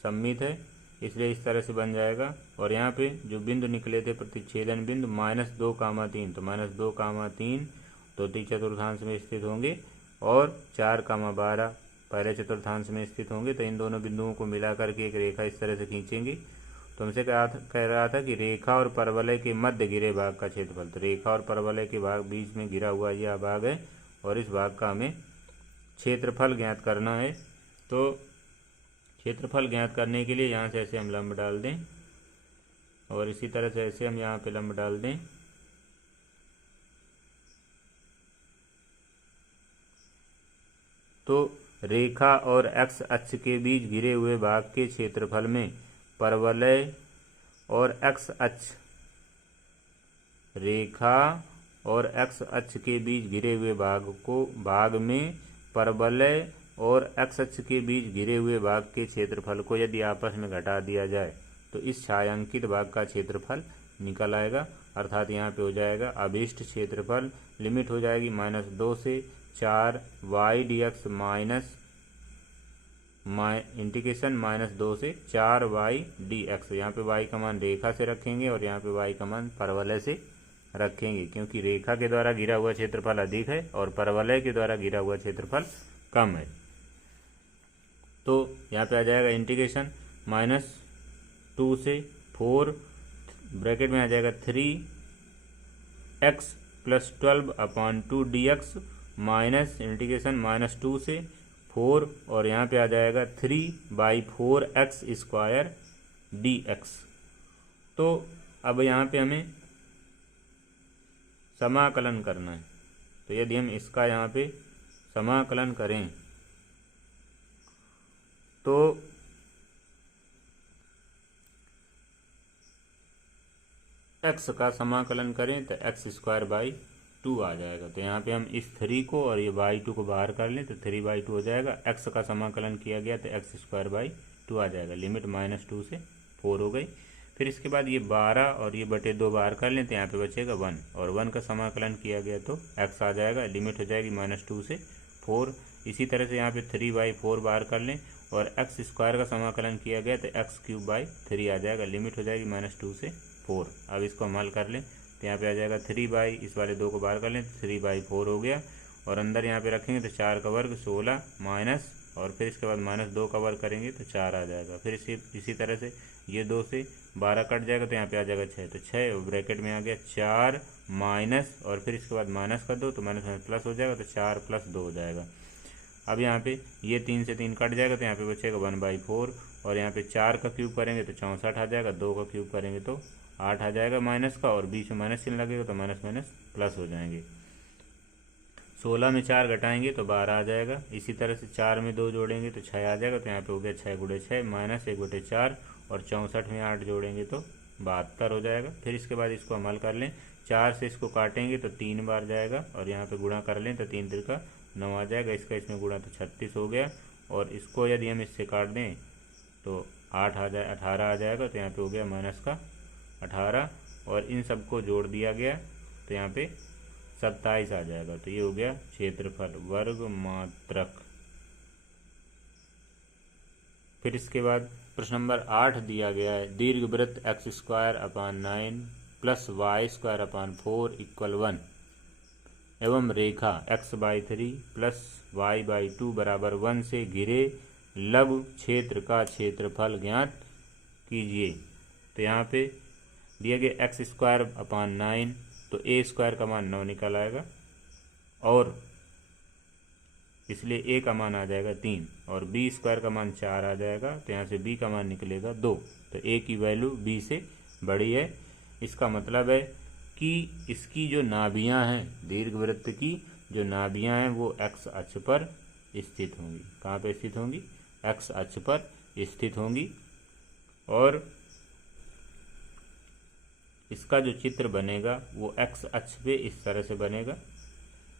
सममित है, इसलिए इस तरह से बन जाएगा। और यहाँ पे जो बिंदु निकले थे प्रतिच्छेदन बिंदु -2,3, तो -2,3 द्वितीय चतुर्थांश में स्थित होंगे और 4,12 पहले चतुर्थांश में स्थित होंगे। तो इन दोनों बिंदुओं को मिला करके एक रेखा इस तरह से खींचेंगे। तो हमसे कह रहा था कि रेखा और परवलय के मध्य घिरे भाग का क्षेत्रफल, तो रेखा और परवलय के भाग बीच में घिरा हुआ यह भाग है और इस भाग का हमें क्षेत्रफल ज्ञात करना है। तो क्षेत्रफल ज्ञात करने के लिए यहाँ से ऐसे हम लंब डाल दें और इसी तरह से ऐसे हम यहाँ पे लंब डाल दें। तो रेखा और x अक्ष के बीच घिरे हुए भाग के क्षेत्रफल में परवलय और x अक्ष, रेखा और x अक्ष के बीच घिरे हुए भाग में परवलय और x अक्ष के बीच घिरे हुए भाग के क्षेत्रफल को यदि आपस में घटा दिया जाए तो इस छायांकित भाग का क्षेत्रफल निकल आएगा। अर्थात यहाँ पे हो जाएगा अभीष्ट क्षेत्रफल, लिमिट हो जाएगी -2 से 4 y dx इंटीग्रेशन -2 से 4 y dx। यहाँ पे y का मान रेखा से रखेंगे और यहाँ पे y का मान परवलय से रखेंगे, क्योंकि रेखा के द्वारा घिरा हुआ क्षेत्रफल अधिक है और परवलय के द्वारा घिरा हुआ क्षेत्रफल कम है। तो यहाँ पे आ जाएगा इंटीग्रेशन -2 से 4 ब्रैकेट में आ जाएगा 3x + 12/2 dx माइनस इंटीग्रेशन -2 से 4 और यहाँ पे आ जाएगा 3/4x² dx। तो अब यहाँ पे हमें समाकलन करना है। तो यदि हम इसका यहाँ पे समाकलन करें तो x का समाकलन करें तो x²/2 आ जाएगा। तो यहाँ पे हम इस 3 को और ये बाई 2 को बाहर कर लें तो 3/2 हो जाएगा। x का समाकलन किया गया तो x²/2 आ जाएगा। लिमिट -2 से 4 हो गई। फिर इसके बाद ये 12 और ये बटे 2 बाहर कर लें तो यहाँ पे बचेगा 1 और 1 का समाकलन किया गया तो x आ जाएगा। लिमिट हो जाएगी -2 से 4। इसी तरह से यहाँ पे 3/4 बाहर कर लें और x² का समाकलन किया गया तो x³/3 आ जाएगा। लिमिट हो जाएगी -2 से 4। अब इसको हम हल कर लें तो यहाँ पे आ जाएगा 3 इस वाले 2 को बाहर कर लें तो 3/4 हो गया और अंदर यहाँ पे रखेंगे तो 4 का वर्ग 16 माइनस और फिर इसके बाद -2 का वर्ग करेंगे तो 4 आ जाएगा। फिर इसी तरह से ये 2 से 12 कट जाएगा तो यहाँ पे आ जाएगा 6 तो 6 ब्रैकेट में आ गया 4 माइनस और फिर इसके बाद माइनस कर दो तो माइनस प्लस हो जाएगा तो 4 + 2 हो जाएगा। अब यहाँ पे ये 3 से 3 कट जाएगा तो यहाँ पे बचेगा 1/4 और यहाँ पे 4 का क्यूब करेंगे तो 64 आ जाएगा। 2 का क्यूब करेंगे तो 8 आ जाएगा माइनस का और बीच में माइनस चिन्ह लगेगा तो माइनस प्लस हो जाएंगे। 16 में 4 घटाएंगे तो 12 आ जाएगा। इसी तरह से 4 में 2 जोड़ेंगे तो 6 आ जाएगा। तो यहाँ पे हो गया 6 × 6 माइनस 1/4 और 64 में 8 जोड़ेंगे तो 72 हो जाएगा। फिर इसके बाद इसको हम हल कर लें। 4 से इसको काटेंगे तो 3 बार जाएगा और यहाँ पे गुणा कर लें तो 3 × 3 = 9 आ जाएगा। इसका इसमें गुणा तो 36 हो गया और इसको यदि हम इससे काट दें तो 18 आ जाएगा। तो यहाँ पे हो गया -18 और इन सबको जोड़ दिया गया तो यहाँ पे 27 आ जाएगा। तो ये हो गया क्षेत्रफल वर्ग मात्रक। फिर इसके बाद प्रश्न नंबर 8 दिया गया है दीर्घवृत्त x² / 9 + y² / 4 = 1 एवं रेखा x/3 + y/2 = 1 से घिरे लघु क्षेत्र का क्षेत्रफल ज्ञात कीजिए। तो यहाँ पे दिया गया x² / 9 तो a² का मान 9 निकल आएगा और इसलिए a का मान आ जाएगा 3 और b² का मान 4 आ जाएगा। तो यहाँ से b का मान निकलेगा 2। तो a की वैल्यू b से बड़ी है। इसका मतलब है कि इसकी जो नाभियाँ हैं दीर्घवृत्त की जो नाभियाँ हैं वो x अक्ष पर स्थित होंगी। कहाँ पे स्थित होंगी? x अक्ष पर स्थित होंगी और इसका जो चित्र बनेगा वो x अक्ष पे इस तरह से बनेगा।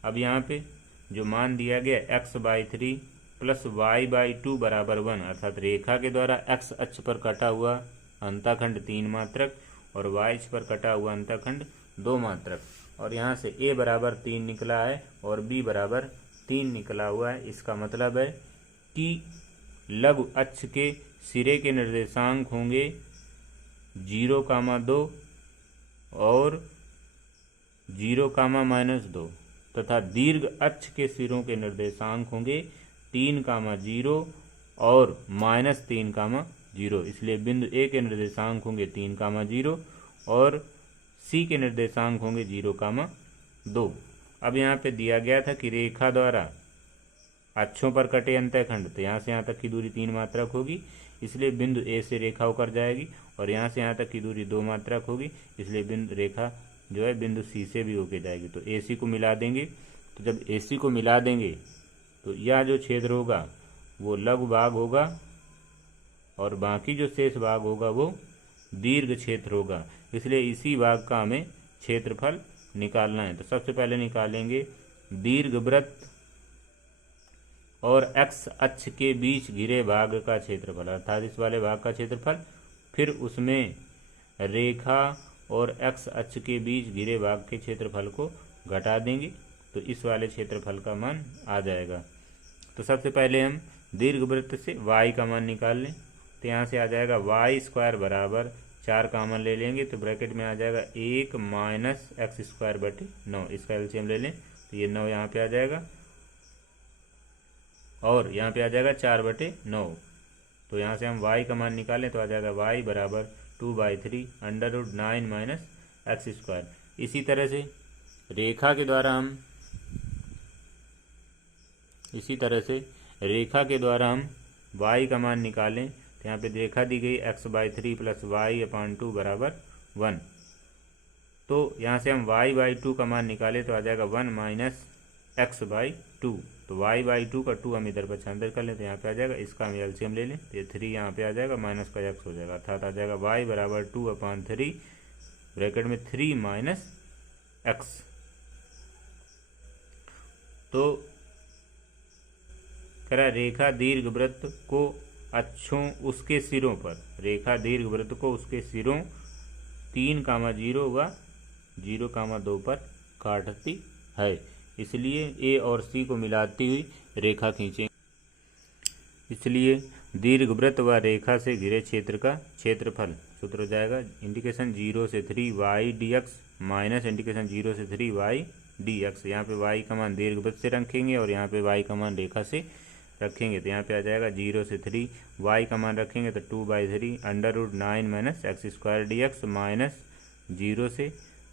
अब यहाँ पे जो मान दिया गया x/3 + y/2 = 1 अर्थात रेखा के द्वारा x अक्ष पर कटा हुआ अंतःखंड 3 मात्रक और y अक्ष पर कटा हुआ अंतःखंड 2 मात्रक और यहाँ से a = 3 निकला है और b = 3 निकला हुआ है। इसका मतलब है कि लघु अक्ष के सिरे के निर्देशांक होंगे 0, 2 और 0, -2 तथा दीर्घ अक्ष के सिरों के निर्देशांक होंगे 3, 0 और -3, 0। इसलिए बिंदु A के निर्देशांक होंगे 3, 0 और C के निर्देशांक होंगे 0, 2। अब यहाँ पे दिया गया था कि रेखा द्वारा अक्षों पर कटे अंतःखंड तो यहाँ से यहाँ तक की दूरी 3 मात्रक होगी। इसलिए बिंदु A से रेखा होकर जाएगी और यहाँ से यहाँ तक की दूरी 2 मात्रक होगी। इसलिए बिंदु रेखा जो है बिंदु C से भी होके जाएगी। तो AC को मिला देंगे। तो जब AC को मिला देंगे तो यह जो क्षेत्र होगा वो लघु भाग होगा और बाकी जो शेष भाग होगा वो दीर्घ क्षेत्र होगा। इसलिए इसी भाग का हमें क्षेत्रफल निकालना है। तो सबसे पहले निकालेंगे दीर्घवृत्त और x अक्ष के बीच घिरे भाग का क्षेत्रफल अर्थात इस वाले भाग का क्षेत्रफल। फिर उसमें रेखा और x अक्ष के बीच घिरे भाग के क्षेत्रफल को घटा देंगे तो इस वाले क्षेत्रफल का मान आ जाएगा। तो सबसे पहले हम दीर्घवृत्त से y का मान निकाल लें। तो यहाँ से आ जाएगा y² = 4 कामन ले लेंगे तो ब्रैकेट में आ जाएगा 1 माइनस एक्स स्क्वायर बटे 9, इसका एलसीएम ले लें तो ये 9 यहाँ पे आ जाएगा और यहाँ पे आ जाएगा 4/9। तो यहाँ से हम y का मान निकालें तो आ जाएगा y बराबर 2/3 √9 माइनस एक्स स्क्वायर। इसी तरह से रेखा के द्वारा हम y का मान निकालें तो यहाँ पे रेखा दी गई x/3 प्लस y/2 बराबर 1। तो यहाँ से हम y/2 का मान निकालें तो आ जाएगा 1 माइनस x/2। तो y/2 का 2 हम इधर पक्षांतर कर लें तो यहाँ पे आ जाएगा, इसका हम एलसीएम ले लें तो ये 3 यहाँ पे आ जाएगा, माइनस का x हो जाएगा, अर्थात आ जाएगा y बराबर 2/3 ब्रैकेट में 3 माइनस x। तो कह रहा रेखा दीर्घवृत्त को अक्षों उसके सिरों पर, रेखा दीर्घवृत्त को उसके सिरों 3,0 व 0,2 पर काटती है, इसलिए ए और सी को मिलाती हुई रेखा खींचेंगे। इसलिए दीर्घवृत्त व रेखा से घिरे क्षेत्र का क्षेत्रफल सूत्र हो जाएगा इंडिकेशन 0 से 3y dx माइनस इंडिकेशन 0 से 3y dx। यहाँ पे y का मान दीर्घवृत्त से रखेंगे और यहाँ पे y का मान रेखा से रखेंगे तो यहाँ पे आ जाएगा 0 से 3, y का मान रखेंगे तो 2/3 √9 minus x square dx minus 0 से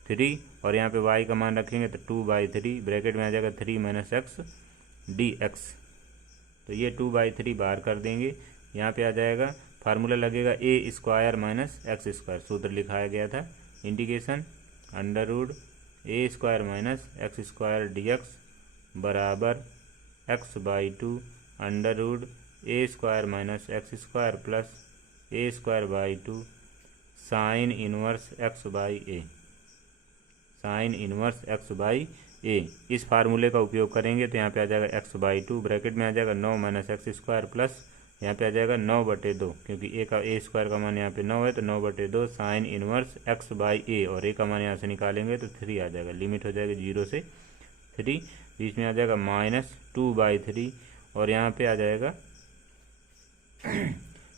3 और यहाँ पे y का मान रखेंगे तो 2/3 ब्रैकेट में आ जाएगा 3 माइनस एक्स dx। तो ये 2/3 बाहर कर देंगे, यहाँ पे आ जाएगा फार्मूला लगेगा ए स्क्वायर माइनस एक्स स्क्वायर, सूत्र लिखाया गया था indication √a² minus x square dx बराबर x/2 √a² minus x square plus a²/2 sine inverse x/a, sine inverse x/a। इस फार्मूले का उपयोग करेंगे तो यहाँ पे आ जाएगा x/2 ब्रैकेट में आ जाएगा 9 माइनस एक्स स्क्वायर प्लस यहाँ पे आ जाएगा 9/2 क्योंकि a² का मान यहाँ पे 9 है तो 9/2 साइन इनवर्स x/a और a का मान यहाँ से निकालेंगे तो 3 आ जाएगा, लिमिट हो जाएगी 0 से 3, बीच में आ जाएगा माइनस 2/3 और यहाँ पे आ जाएगा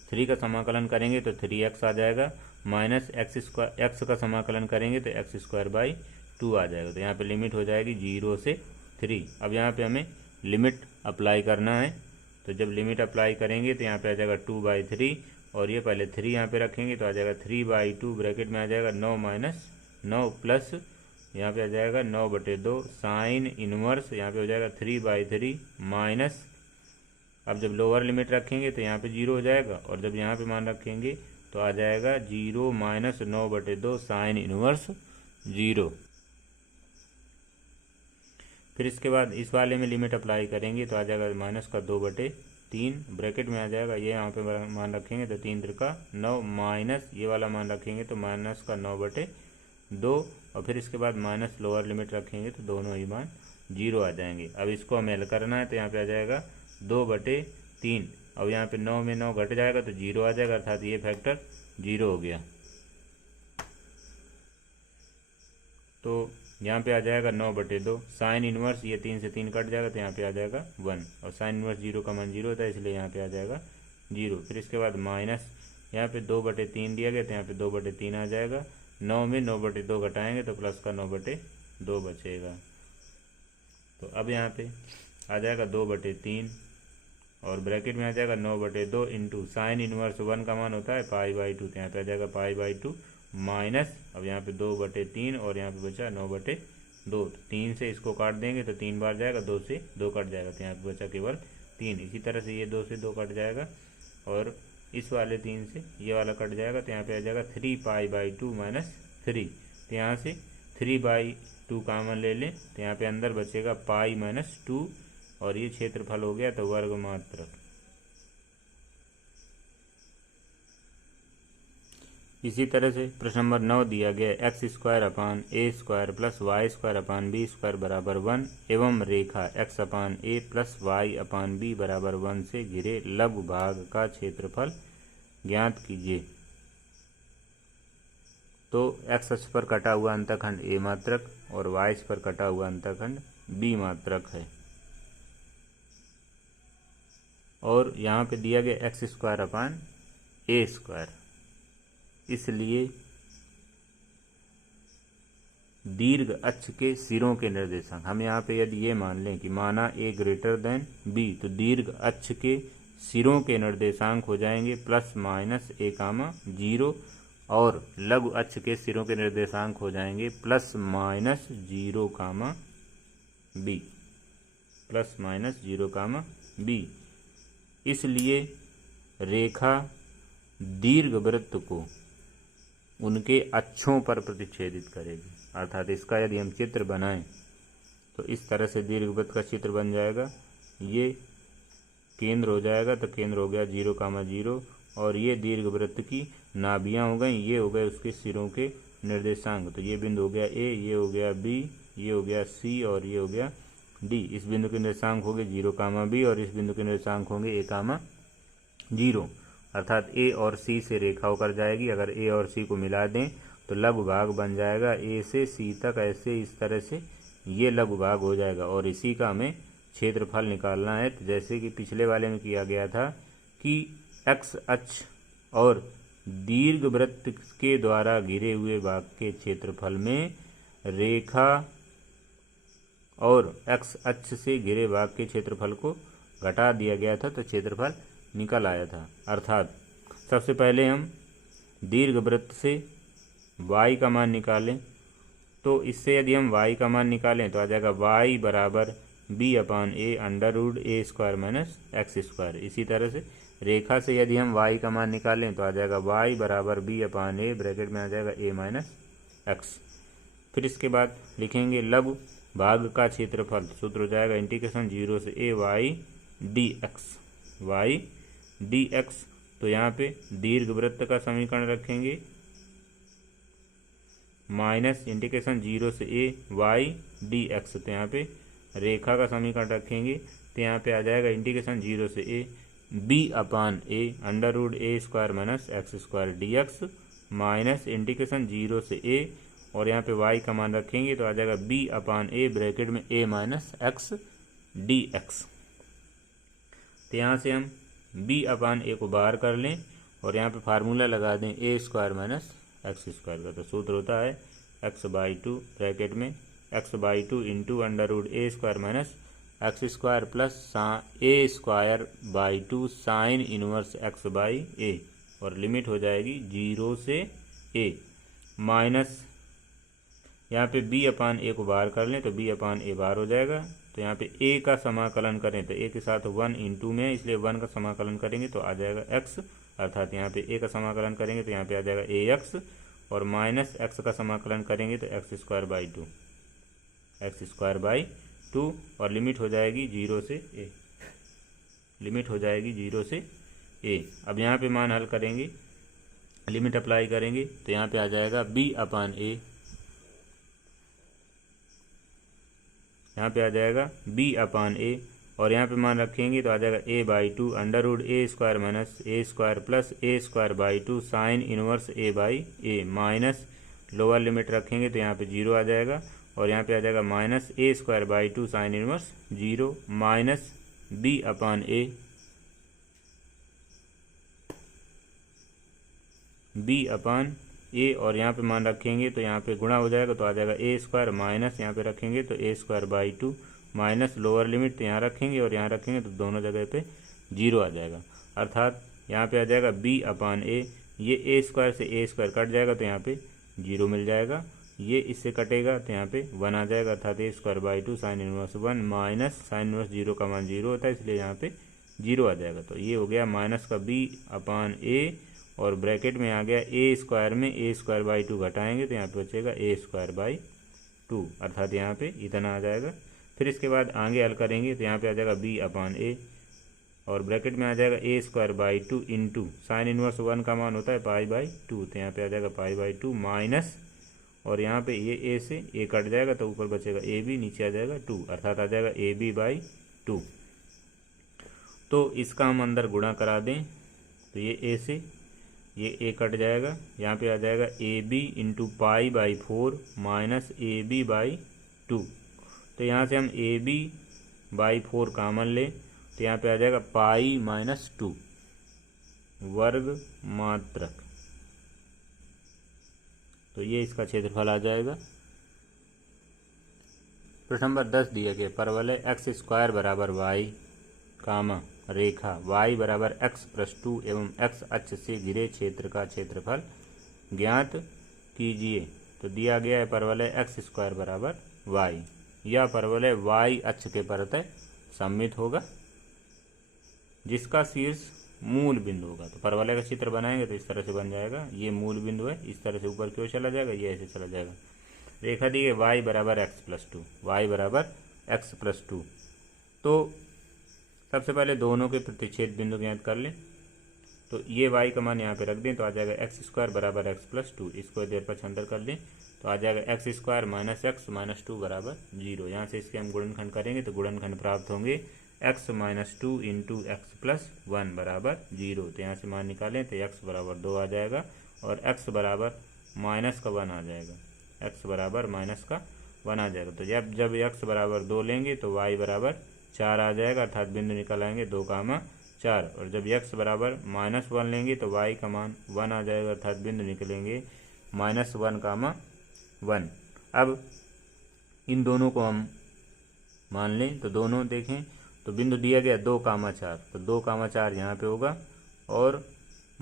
3 का समाकलन करेंगे तो 3x आ जाएगा, माइनस x का समाकलन करेंगे तो x²/2 आ जाएगा। तो यहाँ पे लिमिट हो जाएगी 0 से 3। अब यहाँ पे हमें लिमिट अप्लाई करना है, तो जब लिमिट अप्लाई करेंगे तो यहाँ पे आ जाएगा 2/3 और ये पहले 3 यहाँ पे रखेंगे तो आ जाएगा 3/2 ब्रैकेट में आ जाएगा 9 माइनस 9 प्लस यहाँ पे आ जाएगा 9/2 साइन इनवर्स यहाँ पे हो जाएगा 3/3 माइनस, अब जब लोअर लिमिट रखेंगे तो यहाँ पे 0 हो जाएगा और जब यहाँ पे मान रखेंगे तो आ जाएगा 0 माइनस 9/2 साइन इनवर्स 0। फिर इसके बाद इस वाले में लिमिट अप्लाई करेंगे तो आ जाएगा माइनस का 2/3 ब्रैकेट में आ जाएगा, ये यहाँ पे मान रखेंगे तो 3 त्रिका 9 माइनस ये वाला मान रखेंगे तो माइनस का 9/2 और फिर इसके बाद माइनस लोअर लिमिट रखेंगे तो दोनों ही मान 0 आ जाएंगे। अब इसको हमें हल करना है तो यहाँ पे आ जाएगा 2/3 और यहाँ पे 9 में 9 घट जाएगा तो 0 आ जाएगा, अर्थात ये फैक्टर 0 हो गया। तो यहाँ पे आ जाएगा 9/2 साइन इनवर्स, ये 3 से 3 कट जाएगा तो यहाँ पे आ जाएगा 1 और साइन इनवर्स 0 का मान 0 होता है इसलिए यहाँ पे आ जाएगा 0। फिर इसके बाद माइनस यहाँ पे 2/3 दिया गया तो यहाँ पे 2/3 आ जाएगा, 9 में 9/2 घटाएंगे तो प्लस का 9/2 बचेगा। तो अब यहाँ पे आ जाएगा 2/3 और ब्रैकेट में आ जाएगा 9/2 इंटू साइन इनवर्स 1 का मान होता है π/2 तो यहाँ पे आ जाएगा π/2 माइनस, अब यहाँ पे 2/3 और यहाँ पे बचा 9/2, तो 3 से इसको काट देंगे तो 3 बार जाएगा, 2 से 2 कट जाएगा तो यहाँ पे बचा केवल 3। इसी तरह से ये 2 से 2 कट जाएगा और इस वाले 3 से ये वाला कट जाएगा तो यहाँ पे आ जाएगा 3π/2 माइनस 3, तो यहाँ से 3/2 कॉमन ले लें तो यहाँ पे अंदर बचेगा π-2 और ये क्षेत्रफल हो गया तो वर्ग मात्रक। इसी तरह से प्रश्न नंबर 9 दिया गया x² प्लस y² बराबर 1 एवं रेखा x/a प्लस y/b बराबर 1 से घिरे लघु भाग का क्षेत्रफल ज्ञात कीजिए। तो x अक्ष पर कटा हुआ अंतखंड a मात्रक और y अक्ष पर कटा हुआ अंतखंड b मात्रक है और यहाँ पे दिया गया x² / a²। इसलिए दीर्घ अक्ष के सिरों के निर्देशांक, हम यहाँ पे यदि ये मान लें कि माना a ग्रेटर देन b, तो दीर्घ अक्ष के सिरों के निर्देशांक हो जाएंगे प्लस माइनस a कामा 0, और लघु अक्ष के सिरों के निर्देशांक हो जाएंगे प्लस माइनस 0 कामा b, प्लस माइनस 0 कामा b। इसलिए रेखा दीर्घवृत्त को उनके अक्षों पर प्रतिच्छेदित करेगी। अर्थात इसका यदि हम चित्र बनाएं तो इस तरह से दीर्घवृत्त का चित्र बन जाएगा। ये केंद्र हो जाएगा, तो केंद्र हो गया 0 कामा 0, और ये दीर्घवृत्त की नाभियाँ हो गई, ये हो गए उसके सिरों के निर्देशांक। तो ये बिंदु हो गया A, ये हो गया B, ये हो गया C और ये हो गया D। इस बिंदु के निर्देशांक होंगे 0 कामा B और इस बिंदु के निर्देशांक होंगे A कामा 0। अर्थात A और C से रेखा होकर जाएगी। अगर A और C को मिला दें तो लघु भाग बन जाएगा A से C तक, ऐसे इस तरह से ये लघु भाग हो जाएगा। और इसी का हमें क्षेत्रफल निकालना है। तो जैसे कि पिछले वाले में किया गया था कि x अक्ष और दीर्घवृत्त के द्वारा घिरे हुए भाग के क्षेत्रफल में रेखा और x अक्ष से घिरे भाग के क्षेत्रफल को घटा दिया गया था, तो क्षेत्रफल निकल आया था। अर्थात सबसे पहले हम दीर्घवृत्त से y का मान निकालें, तो इससे यदि हम y का मान निकालें तो आ जाएगा y बराबर b upon a under root a square minus x square. इसी तरह से रेखा से यदि हम y का मान निकालें तो आ जाएगा y बराबर b अपान a, ब्रैकेट में आ जाएगा a माइनस एक्स। फिर इसके बाद लिखेंगे लघु भाग का क्षेत्रफल, सूत्र हो जाएगा इंटीग्रेशन 0 से a y dx। तो यहाँ पे दीर्घवृत्त का समीकरण रखेंगे माइनस इंटीग्रेशन 0 से a y dx। तो यहाँ पे रेखा का समीकरण रखेंगे, तो यहाँ पे आ जाएगा इंटीग्रेशन 0 से a b upon a under root a square minus x square dx minus integration 0 से a, और यहाँ पे y का मान रखेंगे तो आ जाएगा b अपान a, ब्रैकेट में a माइनस एक्स dx। तो यहाँ से हम b अपान a को बाहर कर लें और यहाँ पे फार्मूला लगा दें a square minus x square का। तो सूत्र होता है x/2 ब्रैकेट में x/2 into under root a square minus x square plus a square by 2 sine inverse x by a, और लिमिट हो जाएगी 0 से a माइनस यहाँ पे b अपान a को बाहर कर लें तो b अपान a बाहर हो जाएगा। तो यहाँ पे a का समाकलन करें तो a के साथ 1 इंटू में, इसलिए 1 का समाकलन करेंगे तो आ जाएगा x। अर्थात यहाँ पे a का समाकलन करेंगे तो यहाँ पे आ जाएगा ax, और माइनस x का समाकलन करेंगे तो एक्स स्क्वायर बाई 2, और लिमिट हो जाएगी 0 से a, लिमिट हो जाएगी 0 से a। अब यहाँ पे मान हल करेंगे, लिमिट अप्लाई करेंगे तो यहाँ पे आ जाएगा b अपान a, यहाँ पे आ जाएगा b अपान a, और यहाँ पे मान रखेंगे तो आ जाएगा a/2 under root a square minus a square plus a square by 2 sine inverse a by a, minus lower limit रखेंगे तो यहाँ पे 0 आ जाएगा, और यहाँ पे आ जाएगा minus a square by 2 sine inverse 0 minus b upon a, b upon a, और यहाँ पे मान रखेंगे तो यहाँ पे गुणा हो जाएगा तो आ जाएगा a स्क्वायर माइनस यहाँ पे रखेंगे तो a square by 2 minus lower limit तो यहाँ रखेंगे और यहाँ रखेंगे तो दोनों जगह पे 0 आ जाएगा। अर्थात यहाँ पे आ जाएगा b अपान a, ये a स्क्वायर से a स्क्वायर कट जाएगा तो यहाँ पे 0 मिल जाएगा, ये इससे कटेगा तो यहाँ पे 1 आ जाएगा। अर्थात a square by 2 sine inverse 1 minus sine inverse 0 का मान 0 होता है, इसलिए यहाँ पे 0 आ जाएगा। तो ये हो गया माइनस का b अपान a, और ब्रैकेट में आ गया a स्क्वायर में a स्क्वायर बाई 2 घटाएंगे तो यहाँ पे बचेगा a स्क्वायर बाई 2, अर्थात यहाँ पे इतना आ जाएगा। फिर इसके बाद आगे हल करेंगे तो यहाँ पे आ जाएगा b अपान a, और ब्रैकेट में आ जाएगा a square by 2 into sine inverse 1 का मान होता है पाई बाई 2, तो यहाँ पे आ जाएगा पाई बाई 2 माइनस, और यहाँ पे ये a से a कट जाएगा तो ऊपर बचेगा ab, नीचे आ जाएगा 2, अर्थात आ जाएगा ab बाई 2। तो इसका हम अंदर गुणा करा दें तो ये a से ये a कट जाएगा, यहाँ पे आ जाएगा ab into pi by 4 minus ab by 2। तो यहाँ से हम ab बाई 4 कामन लें तो यहाँ पे आ जाएगा पाई माइनस 2 वर्ग मात्रक तो ये इसका क्षेत्रफल आ जाएगा। प्रश्न नंबर 10 दिया गया परवलय एक्स स्क्वायर बराबर वाई कामा रेखा y बराबर एक्स प्लस 2 एवं एक्स अक्ष से घिरे क्षेत्र का क्षेत्रफल ज्ञात कीजिए। तो दिया गया है परवलय एक्स स्क्वायर बराबर वाई, यह परवलय वाई अक्ष के परतः सममित होगा जिसका शीर्ष मूल बिंदु होगा। तो परवलय का चित्र बनाएंगे तो इस तरह से बन जाएगा, ये मूल बिंदु है, इस तरह से ऊपर की ओर चला जाएगा, ये ऐसे चला जाएगा। रेखा दी है y बराबर एक्स प्लस 2, वाई बराबर एक्स प्लस 2। तो सबसे पहले दोनों के प्रतिच्छेद बिंदु ज्ञात कर लें। तो ये y का मान यहाँ पे रख दें तो आ जाएगा एक्स स्क्वायर बराबर एक्स प्लस 2, इसको इधर पक्षांतर कर दें तो आ जाएगा x square minus x minus 2 बराबर 0। यहाँ से इसके हम गुणनखंड करेंगे तो गुणनखंड प्राप्त होंगे x minus 2 into x plus 1 बराबर 0। तो यहाँ से मान निकालें तो एक्स बराबर 2 आ जाएगा और एक्स बराबर माइनस का 1 आ जाएगा, एक्स बराबर माइनस का 1 आ जाएगा। तो जब एक्स बराबर 2 लेंगे तो वाई बराबर 4 आ जाएगा, अर्थात बिंदु निकल आएंगे 2, 4। और जब एक्स बराबर माइनस 1 लेंगे तो वाई का मान 1 आ जाएगा, अर्थात बिंदु निकलेंगे -1, 1। अब इन दोनों को हम मान लें तो दोनों देखें तो बिंदु दिया गया 2, 4, तो 2, 4 यहाँ पे होगा और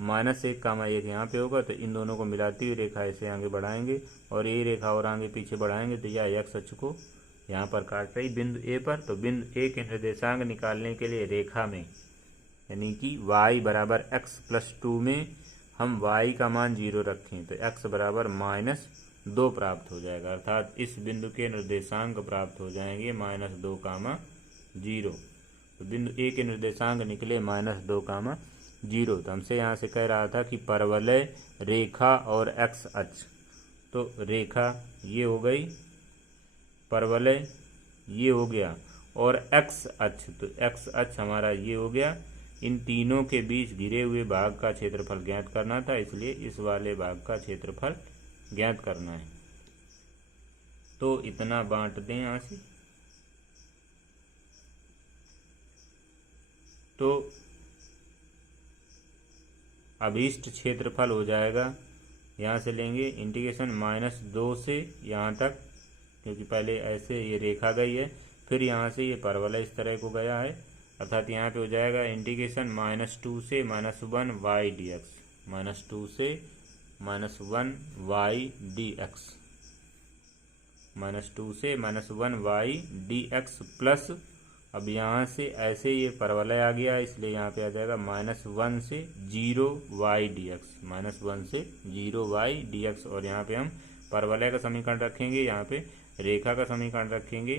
-1, 1 यहाँ पे होगा। तो इन दोनों को मिलाती हुई रेखा ऐसे आगे बढ़ाएंगे और ये रेखा और आगे पीछे बढ़ाएंगे तो यह एक्स अक्ष को यहाँ पर काट रही बिंदु ए पर। तो बिंदु ए के निर्देशांक निकालने के लिए रेखा में यानी कि y बराबर एक्स प्लस 2 में हम y का मान 0 रखें तो x बराबर -2 प्राप्त हो जाएगा, अर्थात इस बिंदु के निर्देशांक प्राप्त हो जाएंगे -2, 0। तो बिंदु ए के निर्देशांक निकले -2, 0। तो हमसे यहाँ से कह रहा था कि परवलय रेखा और एक्स अक्ष, तो रेखा ये हो गई, परवलय ये हो गया और एक्स अक्ष, तो एक्स अक्ष हमारा ये हो गया। इन तीनों के बीच घिरे हुए भाग का क्षेत्रफल ज्ञात करना था, इसलिए इस वाले भाग का क्षेत्रफल ज्ञात करना है। तो इतना बांट दें यहाँ से, तो अभीष्ट क्षेत्रफल हो जाएगा, यहाँ से लेंगे इंटीग्रेशन -2 से यहाँ तक, क्योंकि पहले ऐसे ये रेखा गई है, फिर यहाँ से ये परवलय इस तरह को गया है, अर्थात यहाँ पे हो जाएगा इंटीग्रेशन -2 से -1 y dx, -2 से -1 y dx, -2 से -1 y dx प्लस, अब यहाँ से ऐसे ये परवलय आ गया इसलिए यहाँ पे आ जाएगा -1 से 0 y dx, -1 से 0 y dx। और यहाँ पे हम परवलय का समीकरण रखेंगे, यहाँ पे रेखा का समीकरण रखेंगे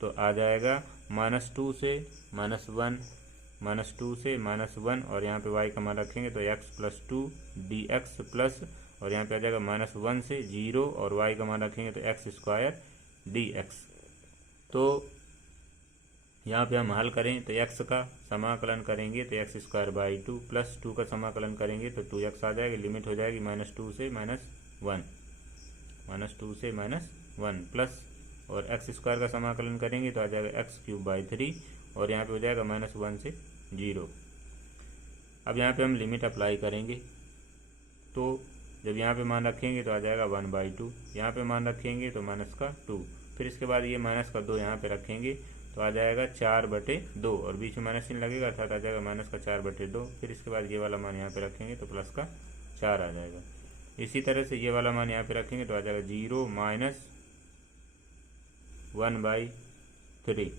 तो आ जाएगा -2 से -1, -2 से -1 और यहाँ पे y का मान रखेंगे तो x प्लस 2 dx प्लस, और यहाँ पे आ जाएगा -1 से 0 और y का मान रखेंगे तो x स्क्वायर dx। तो यहाँ पे हम हल करें तो x का समाकलन करेंगे तो x स्क्वायर बाई 2 प्लस 2 का समाकलन करेंगे तो 2x आ जाएगी, लिमिट हो जाएगी -2 से -1, -2 से -1 प्लस, और x स्क्वायर का समाकलन करेंगे तो आ जाएगा x³ बाई 3 और यहाँ पे हो जाएगा -1 से 0। अब यहाँ पे हम लिमिट अप्लाई करेंगे तो जब यहाँ पे मान रखेंगे तो आ जाएगा 1/2, यहाँ पे मान रखेंगे तो -2, फिर इसके बाद ये -2 यहाँ पे रखेंगे तो आ जाएगा 4/2 और बीच में माइनस चिन्ह लगेगा अर्थात आ जाएगा -4/2। फिर इसके बाद ये वाला मान यहाँ पे रखेंगे तो +4 आ जाएगा। इसी तरह से ये वाला मान यहाँ पे रखेंगे तो आ जाएगा 0 -1/3,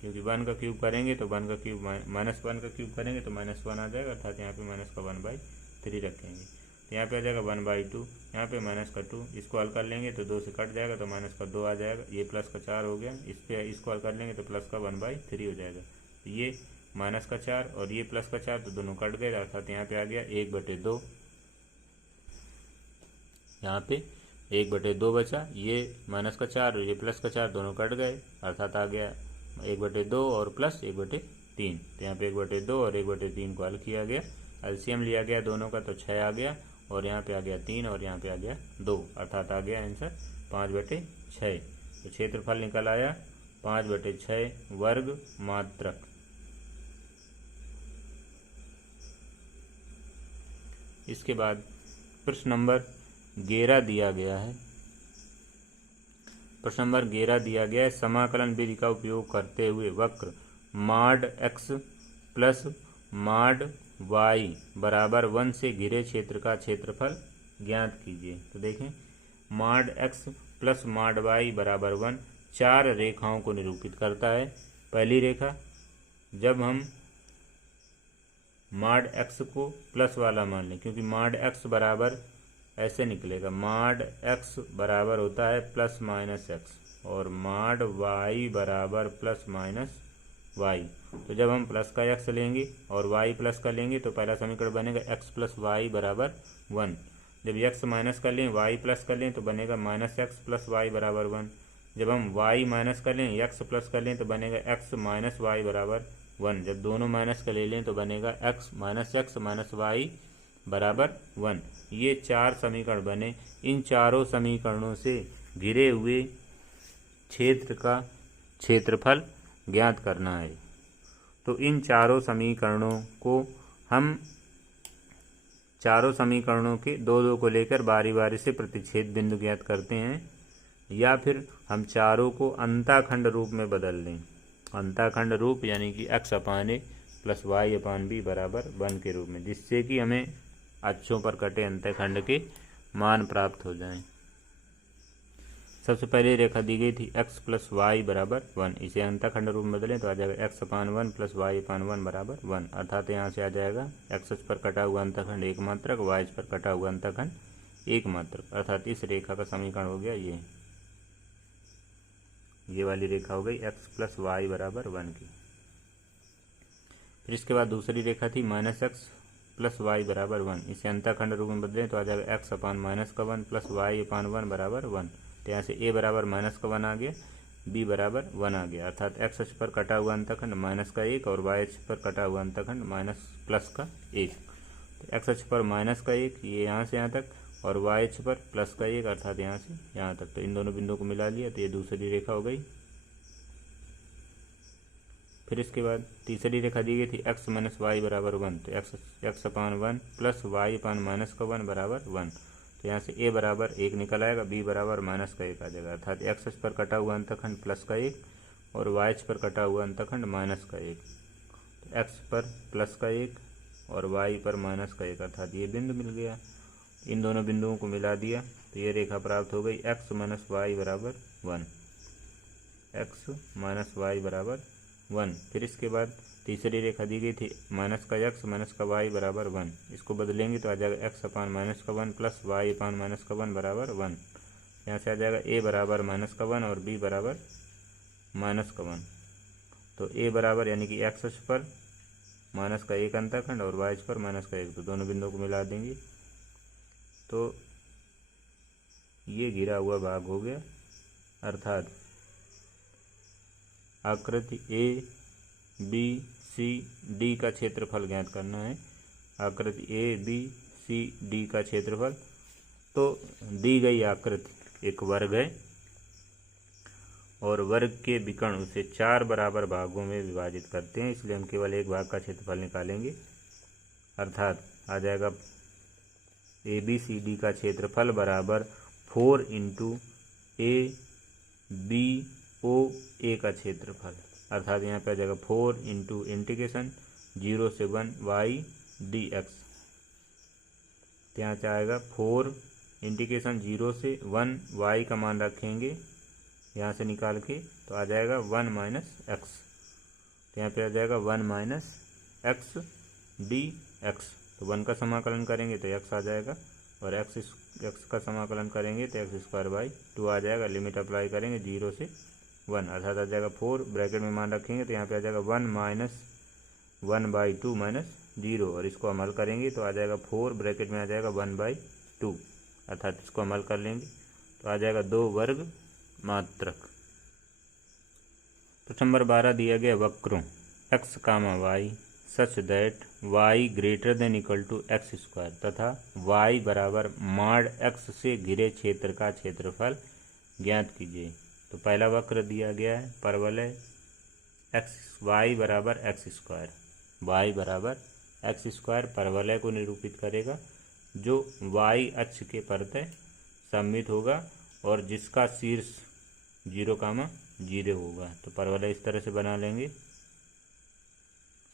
क्योंकि 1 का क्यूब करेंगे तो 1 का क्यूब -1 का क्यूब करेंगे तो -1 आ जाएगा, अर्थात यहाँ पे -1/3 रखेंगे तो यहाँ पे आ जाएगा 1/2, यहाँ पे -2, इसको हल कर लेंगे तो 2 से कट जाएगा तो -2 आ जाएगा, ये +4 हो गया, इस पे इसको हल कर लेंगे तो +1/3 हो जाएगा। तो ये -4 और ये +4 तो दोनों कट गए, अर्थात यहाँ पे आ गया 1/2, यहाँ पे 1/2 बचा, ये -4 और ये +4 दोनों कट गए, अर्थात आ गया 1/2 और +1/3। तो यहाँ पे 1/2 और 1/3 को हल किया गया, एलसीएम लिया गया दोनों का तो 6 आ गया और यहाँ पे आ गया 3 और यहाँ पे आ गया 2, अर्थात आ गया आंसर 5/6। तो क्षेत्रफल निकल आया 5/6 वर्ग मात्रक। इसके बाद प्रश्न नंबर 11 दिया गया है। प्रश्न नंबर 11 दिया गया है, समाकलन विधि का उपयोग करते हुए वक्र माड x प्लस माड y बराबर 1 से घिरे क्षेत्र का क्षेत्रफल ज्ञात कीजिए। तो देखें, माड x प्लस माड y बराबर 1 4 रेखाओं को निरूपित करता है। पहली रेखा, जब हम माड x को प्लस वाला मान लें, क्योंकि माड x बराबर ऐसे निकलेगा, माड x बराबर होता है प्लस माइनस x और माड y बराबर प्लस माइनस y। तो जब हम प्लस का x लेंगे और y प्लस का लेंगे तो पहला समीकरण बनेगा x प्लस वाई बराबर 1। जब x माइनस कर लें y प्लस कर लें तो बनेगा माइनस x प्लस वाई बराबर 1। जब हम y माइनस कर लें x प्लस कर लें तो बनेगा x माइनस वाई बराबर 1। जब दोनों माइनस का ले लें तो बनेगा x माइनस वाई बराबर 1। ये 4 समीकरण बने। इन चारों समीकरणों से घिरे हुए क्षेत्र का क्षेत्रफल ज्ञात करना है। तो इन चारों समीकरणों को हम चारों समीकरणों के दो को लेकर बारी बारी से प्रतिच्छेद बिंदु ज्ञात करते हैं, या फिर हम चारों को अंताखंड रूप में बदल लें। अंताखंड रूप यानी कि x अपान ए प्लस वाई अपान बी बराबर 1 के रूप में, जिससे कि हमें अक्षों पर कटे अंतःखंड के मान प्राप्त हो जाएं। सबसे पहले रेखा दी गई थी x प्लस वाई बराबर 1, इसे अंतःखंड रूप में बदलें तो आ जाएगा x अपान 1 प्लस वाई अपान 1 बराबर 1, अर्थात यहाँ से आ जाएगा x पर कटा हुआ अंतःखंड एक मात्रक, y पर कटा हुआ अंतःखंड एक मात्रक, अर्थात इस रेखा का समीकरण हो गया ये वाली रेखा हो गई x प्लस वाई बराबर 1 की। फिर इसके बाद दूसरी रेखा थी माइनस x प्लस वाई बराबर 1, इसे अंतःखंड रूप में बदलें तो आ जाएगा x अपान माइनस का 1 प्लस वाई अपान 1 बराबर 1। तो यहाँ से a बराबर माइनस का 1 आ गया, b बराबर 1 आ गया, अर्थात x अक्ष पर कटा हुआ अंतःखंड माइनस का 1 और y अक्ष पर कटा हुआ अंतःखंड माइनस प्लस का 1। तो x अक्ष पर माइनस का 1 ये यहाँ से यहाँ तक, और y अक्ष पर प्लस का 1 अर्थात यहाँ से यहाँ तक। तो इन दोनों बिंदुओं को मिला लिया तो ये दूसरी रेखा हो गई। फिर इसके बाद तीसरी रेखा दी गई थी x माइनस वाई बराबर 1, तो x अपान 1 प्लस वाई अपान माइनस का 1 बराबर 1। तो यहाँ से a बराबर 1 निकल आएगा, b बराबर माइनस का 1 आ जाएगा, अर्थात x अक्ष पर कटा हुआ अंतःखंड प्लस का 1 और y अक्ष पर कटा हुआ अंतःखंड माइनस का 1। तो x पर प्लस का 1 और y पर माइनस का 1, अर्थात ये बिंदु मिल गया। इन दोनों बिंदुओं को मिला दिया तो ये रेखा प्राप्त हो गई x माइनस वाई बराबर 1, x माइनस वाई बराबर 1। फिर इसके बाद तीसरी रेखा दी गई थी माइनस का x माइनस का y बराबर 1, इसको बदलेंगे तो आ जाएगा x अपान माइनस का 1 प्लस y अपान माइनस का 1 बराबर 1। यहाँ से आ जाएगा a बराबर माइनस का 1 और b बराबर माइनस का 1। तो a बराबर यानी कि x अक्ष पर माइनस का 1 अंतःखंड और y अक्ष पर माइनस का 1, तो दोनों बिंदुओं को मिला देंगे तो ये घिरा हुआ भाग हो गया, अर्थात आकृति ए बी सी डी का क्षेत्रफल ज्ञात करना है। आकृति ए बी सी डी का क्षेत्रफल, तो दी गई आकृति एक वर्ग है और वर्ग के विकर्ण उसे 4 बराबर भागों में विभाजित करते हैं, इसलिए हम केवल एक भाग का क्षेत्रफल निकालेंगे, अर्थात आ जाएगा ए बी सी डी का क्षेत्रफल बराबर 4 इंटू ए बी ओ ए का क्षेत्रफल, अर्थात यहाँ पे आ जाएगा 4 इंटू इंटीग्रेशन 0 से 1 वाई डी एक्स। तो यहाँ से आएगा 4 इंटीग्रेशन 0 से 1 वाई का मान रखेंगे यहाँ से निकाल के, तो आ जाएगा 1 माइनस एक्स। तो यहाँ पे आ जाएगा 1 माइनस एक्स डी एक्स। तो 1 का समाकलन करेंगे तो x आ जाएगा और x का समाकलन करेंगे तो एक्स स्क्वायर बाई 2 आ जाएगा। लिमिट अप्लाई करेंगे 0 से 1, अर्थात आ जाएगा 4, ब्रैकेट में मान रखेंगे तो यहाँ पे आ जाएगा 1 माइनस 1/2 माइनस 0, और इसको अमल करेंगे तो आ जाएगा 4, ब्रैकेट में आ जाएगा 1/2, अर्थात इसको अमल कर लेंगे तो आ जाएगा 2 वर्ग मात्रक। प्रश्न नंबर 12 दिया गया वक्रों x, y such that y greater than equal to x square तथा y बराबर माड x से घिरे क्षेत्र का क्षेत्रफल ज्ञात कीजिए। तो पहला वक्र दिया गया है परवलय y बराबर एक्स स्क्वायर, y बराबर एक्स स्क्वायर परवलय को निरूपित करेगा जो y अक्ष के प्रत्यय सममित होगा और जिसका शीर्ष 0,0 होगा। तो परवलय इस तरह से बना लेंगे,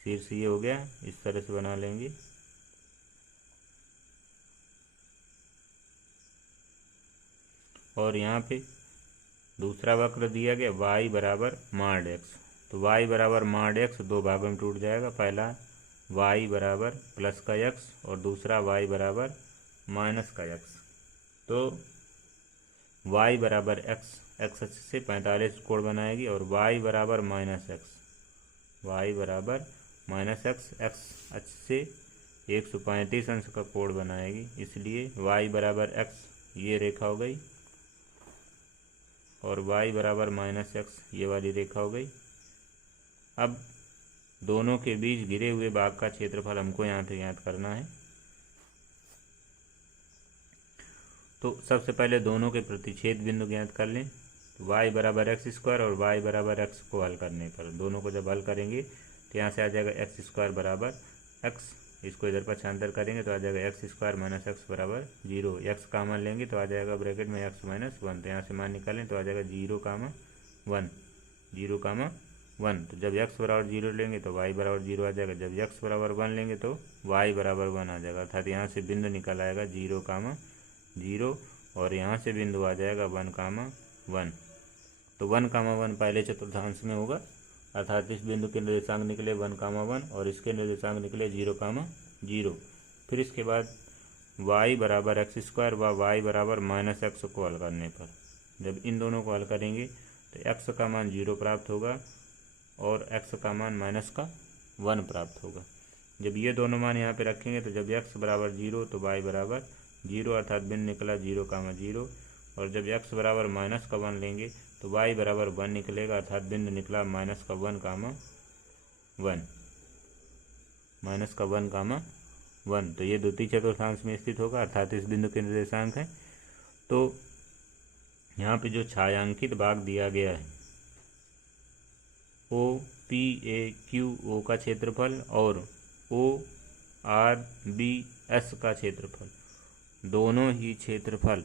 शीर्ष ये हो गया, इस तरह से बना लेंगे। और यहाँ पे दूसरा वक्र दिया गया y बराबर mod x। तो y बराबर mod x दो भागों में टूट जाएगा। पहला y बराबर प्लस का x और दूसरा y बराबर माइनस का x। तो y बराबर x, x अक्ष से 45 कोण बनाएगी और y बराबर माइनस x, y बराबर माइनस x, x अक्ष से 135 अंश का कोण बनाएगी। इसलिए y बराबर x ये रेखा हो गई और y बराबर माइनस x ये वाली रेखा हो गई। अब दोनों के बीच घिरे हुए भाग का क्षेत्रफल हमको यहाँ पे ज्ञात करना है। तो सबसे पहले दोनों के प्रतिच्छेद बिंदु ज्ञात कर लें। तो y बराबर एक्स स्क्वायर और y बराबर x को हल करने पर दोनों को जब हल करेंगे तो यहाँ से आ जाएगा एक्स स्क्वायर बराबर x, इसको इधर पक्षांतर करेंगे तो आ जाएगा एक्स स्क्वायर माइनस एक्स बराबर 0। x कॉमन लेंगे तो आ जाएगा ब्रैकेट में x माइनस 1। तो यहाँ से मान निकालें तो आ जाएगा 0,1, 0,1। तो जब x बराबर 0 लेंगे तो y बराबर 0 आ जाएगा। जब x बराबर 1 लेंगे तो y बराबर 1 आ जाएगा। अर्थात यहाँ से बिंदु निकल आएगा 0,0 और यहाँ से बिंदु आ जाएगा 1,1। तो 1,1 पहले चतुर्थांश में होगा, अर्थात इस बिंदु के निर्देशांक निकले 1,1 और इसके निर्देशांक निकले 0,0। फिर इसके बाद y बराबर एक्स स्क्वायर व y बराबर माइनस एक्स को हल करने पर जब इन दोनों को हल करेंगे तो x का मान 0 प्राप्त होगा और x का मान माइनस का 1 प्राप्त होगा। जब ये दोनों मान यहाँ पे रखेंगे तो जब x बराबर 0 तो y बराबर 0, अर्थात बिंदु निकला 0,0। और जब x बराबर माइनस का 1 लेंगे तो y बराबर 1 निकलेगा, अर्थात बिंदु निकला माइनस का 1,1, माइनस का 1,1। तो ये द्वितीय चतुर्थांश में स्थित होगा, अर्थात इस बिंदु के निर्देशांक है। तो यहाँ पे जो छायांकित भाग दिया गया है O P A Q O का क्षेत्रफल और ओ आर बी एस का क्षेत्रफल, दोनों ही क्षेत्रफल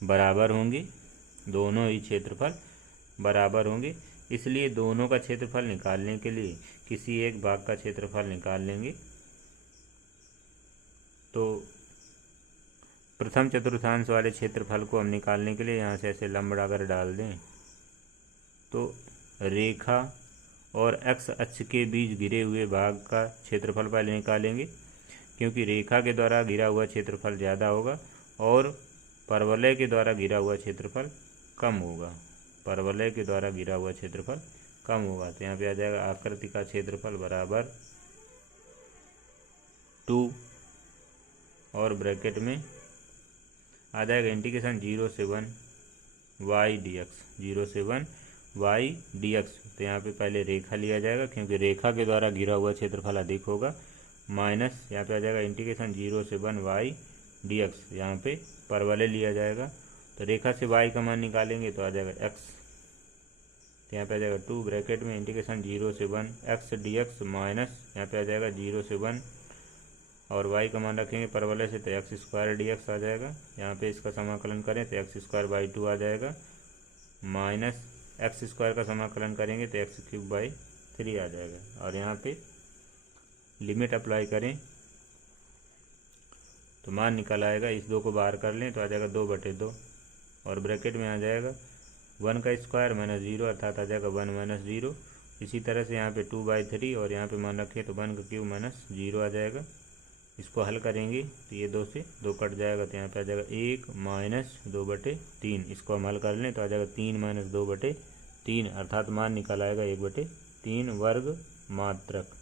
बराबर होंगे, दोनों ही क्षेत्रफल बराबर होंगे। इसलिए दोनों का क्षेत्रफल निकालने के लिए किसी एक भाग का क्षेत्रफल निकाल लेंगे। तो प्रथम चतुर्थांश वाले क्षेत्रफल को हम निकालने के लिए यहाँ से ऐसे लंब अगर डाल दें तो रेखा और x अक्ष के बीच घिरे हुए भाग का क्षेत्रफल पहले निकालेंगे, क्योंकि रेखा के द्वारा घिरा हुआ क्षेत्रफल ज़्यादा होगा और परवलय के द्वारा घिरा हुआ क्षेत्रफल कम होगा, परवलय के द्वारा घिरा हुआ क्षेत्रफल कम होगा। तो यहाँ पे आ जाएगा आकृति का क्षेत्रफल बराबर 2 और ब्रैकेट में आ जाएगा इंटीग्रेशन 0 से 1 y dx, 0 से 1 y dx। तो यहाँ पे पहले रेखा लिया जाएगा क्योंकि रेखा के द्वारा घिरा हुआ क्षेत्रफल अधिक होगा, माइनस यहाँ पे आ जाएगा इंटीग्रेशन 0 से 1 y dx। यहाँ पे परवलय लिया जाएगा तो रेखा से y का मान निकालेंगे तो आ जाएगा x। तो यहाँ पे आ जाएगा 2 ब्रैकेट में इंटीग्रेशन 0 से 1 x dx माइनस यहाँ पे आ जाएगा 0 से 1 और y का मान रखेंगे परवलय से तो एक्स स्क्वायर dx आ जाएगा। यहाँ पे इसका समाकलन करें तो एक्स स्क्वायर बाई 2 आ जाएगा, माइनस एक्स स्क्वायर का समाकलन करेंगे तो एक्स क्यूब बाई 3 आ जाएगा। और यहाँ पे लिमिट अप्लाई करें तो मान निकल आएगा, इस 2 को बाहर कर लें तो आ जाएगा 2/2 और ब्रैकेट में आ जाएगा 1 का स्क्वायर माइनस 0, अर्थात आ जाएगा 1 माइनस 0। इसी तरह से यहाँ पे 2/3 और यहाँ पे मान रखें तो 1 का क्यूब माइनस 0 आ जाएगा। इसको हल करेंगे तो ये 2 से 2 कट जाएगा तो यहाँ पे आ जाएगा 1 माइनस 2/3। इसको हम हल कर लें तो आ जाएगा 3 माइनस 2/3, अर्थात मान निकल आएगा 1/3 वर्ग मात्रक।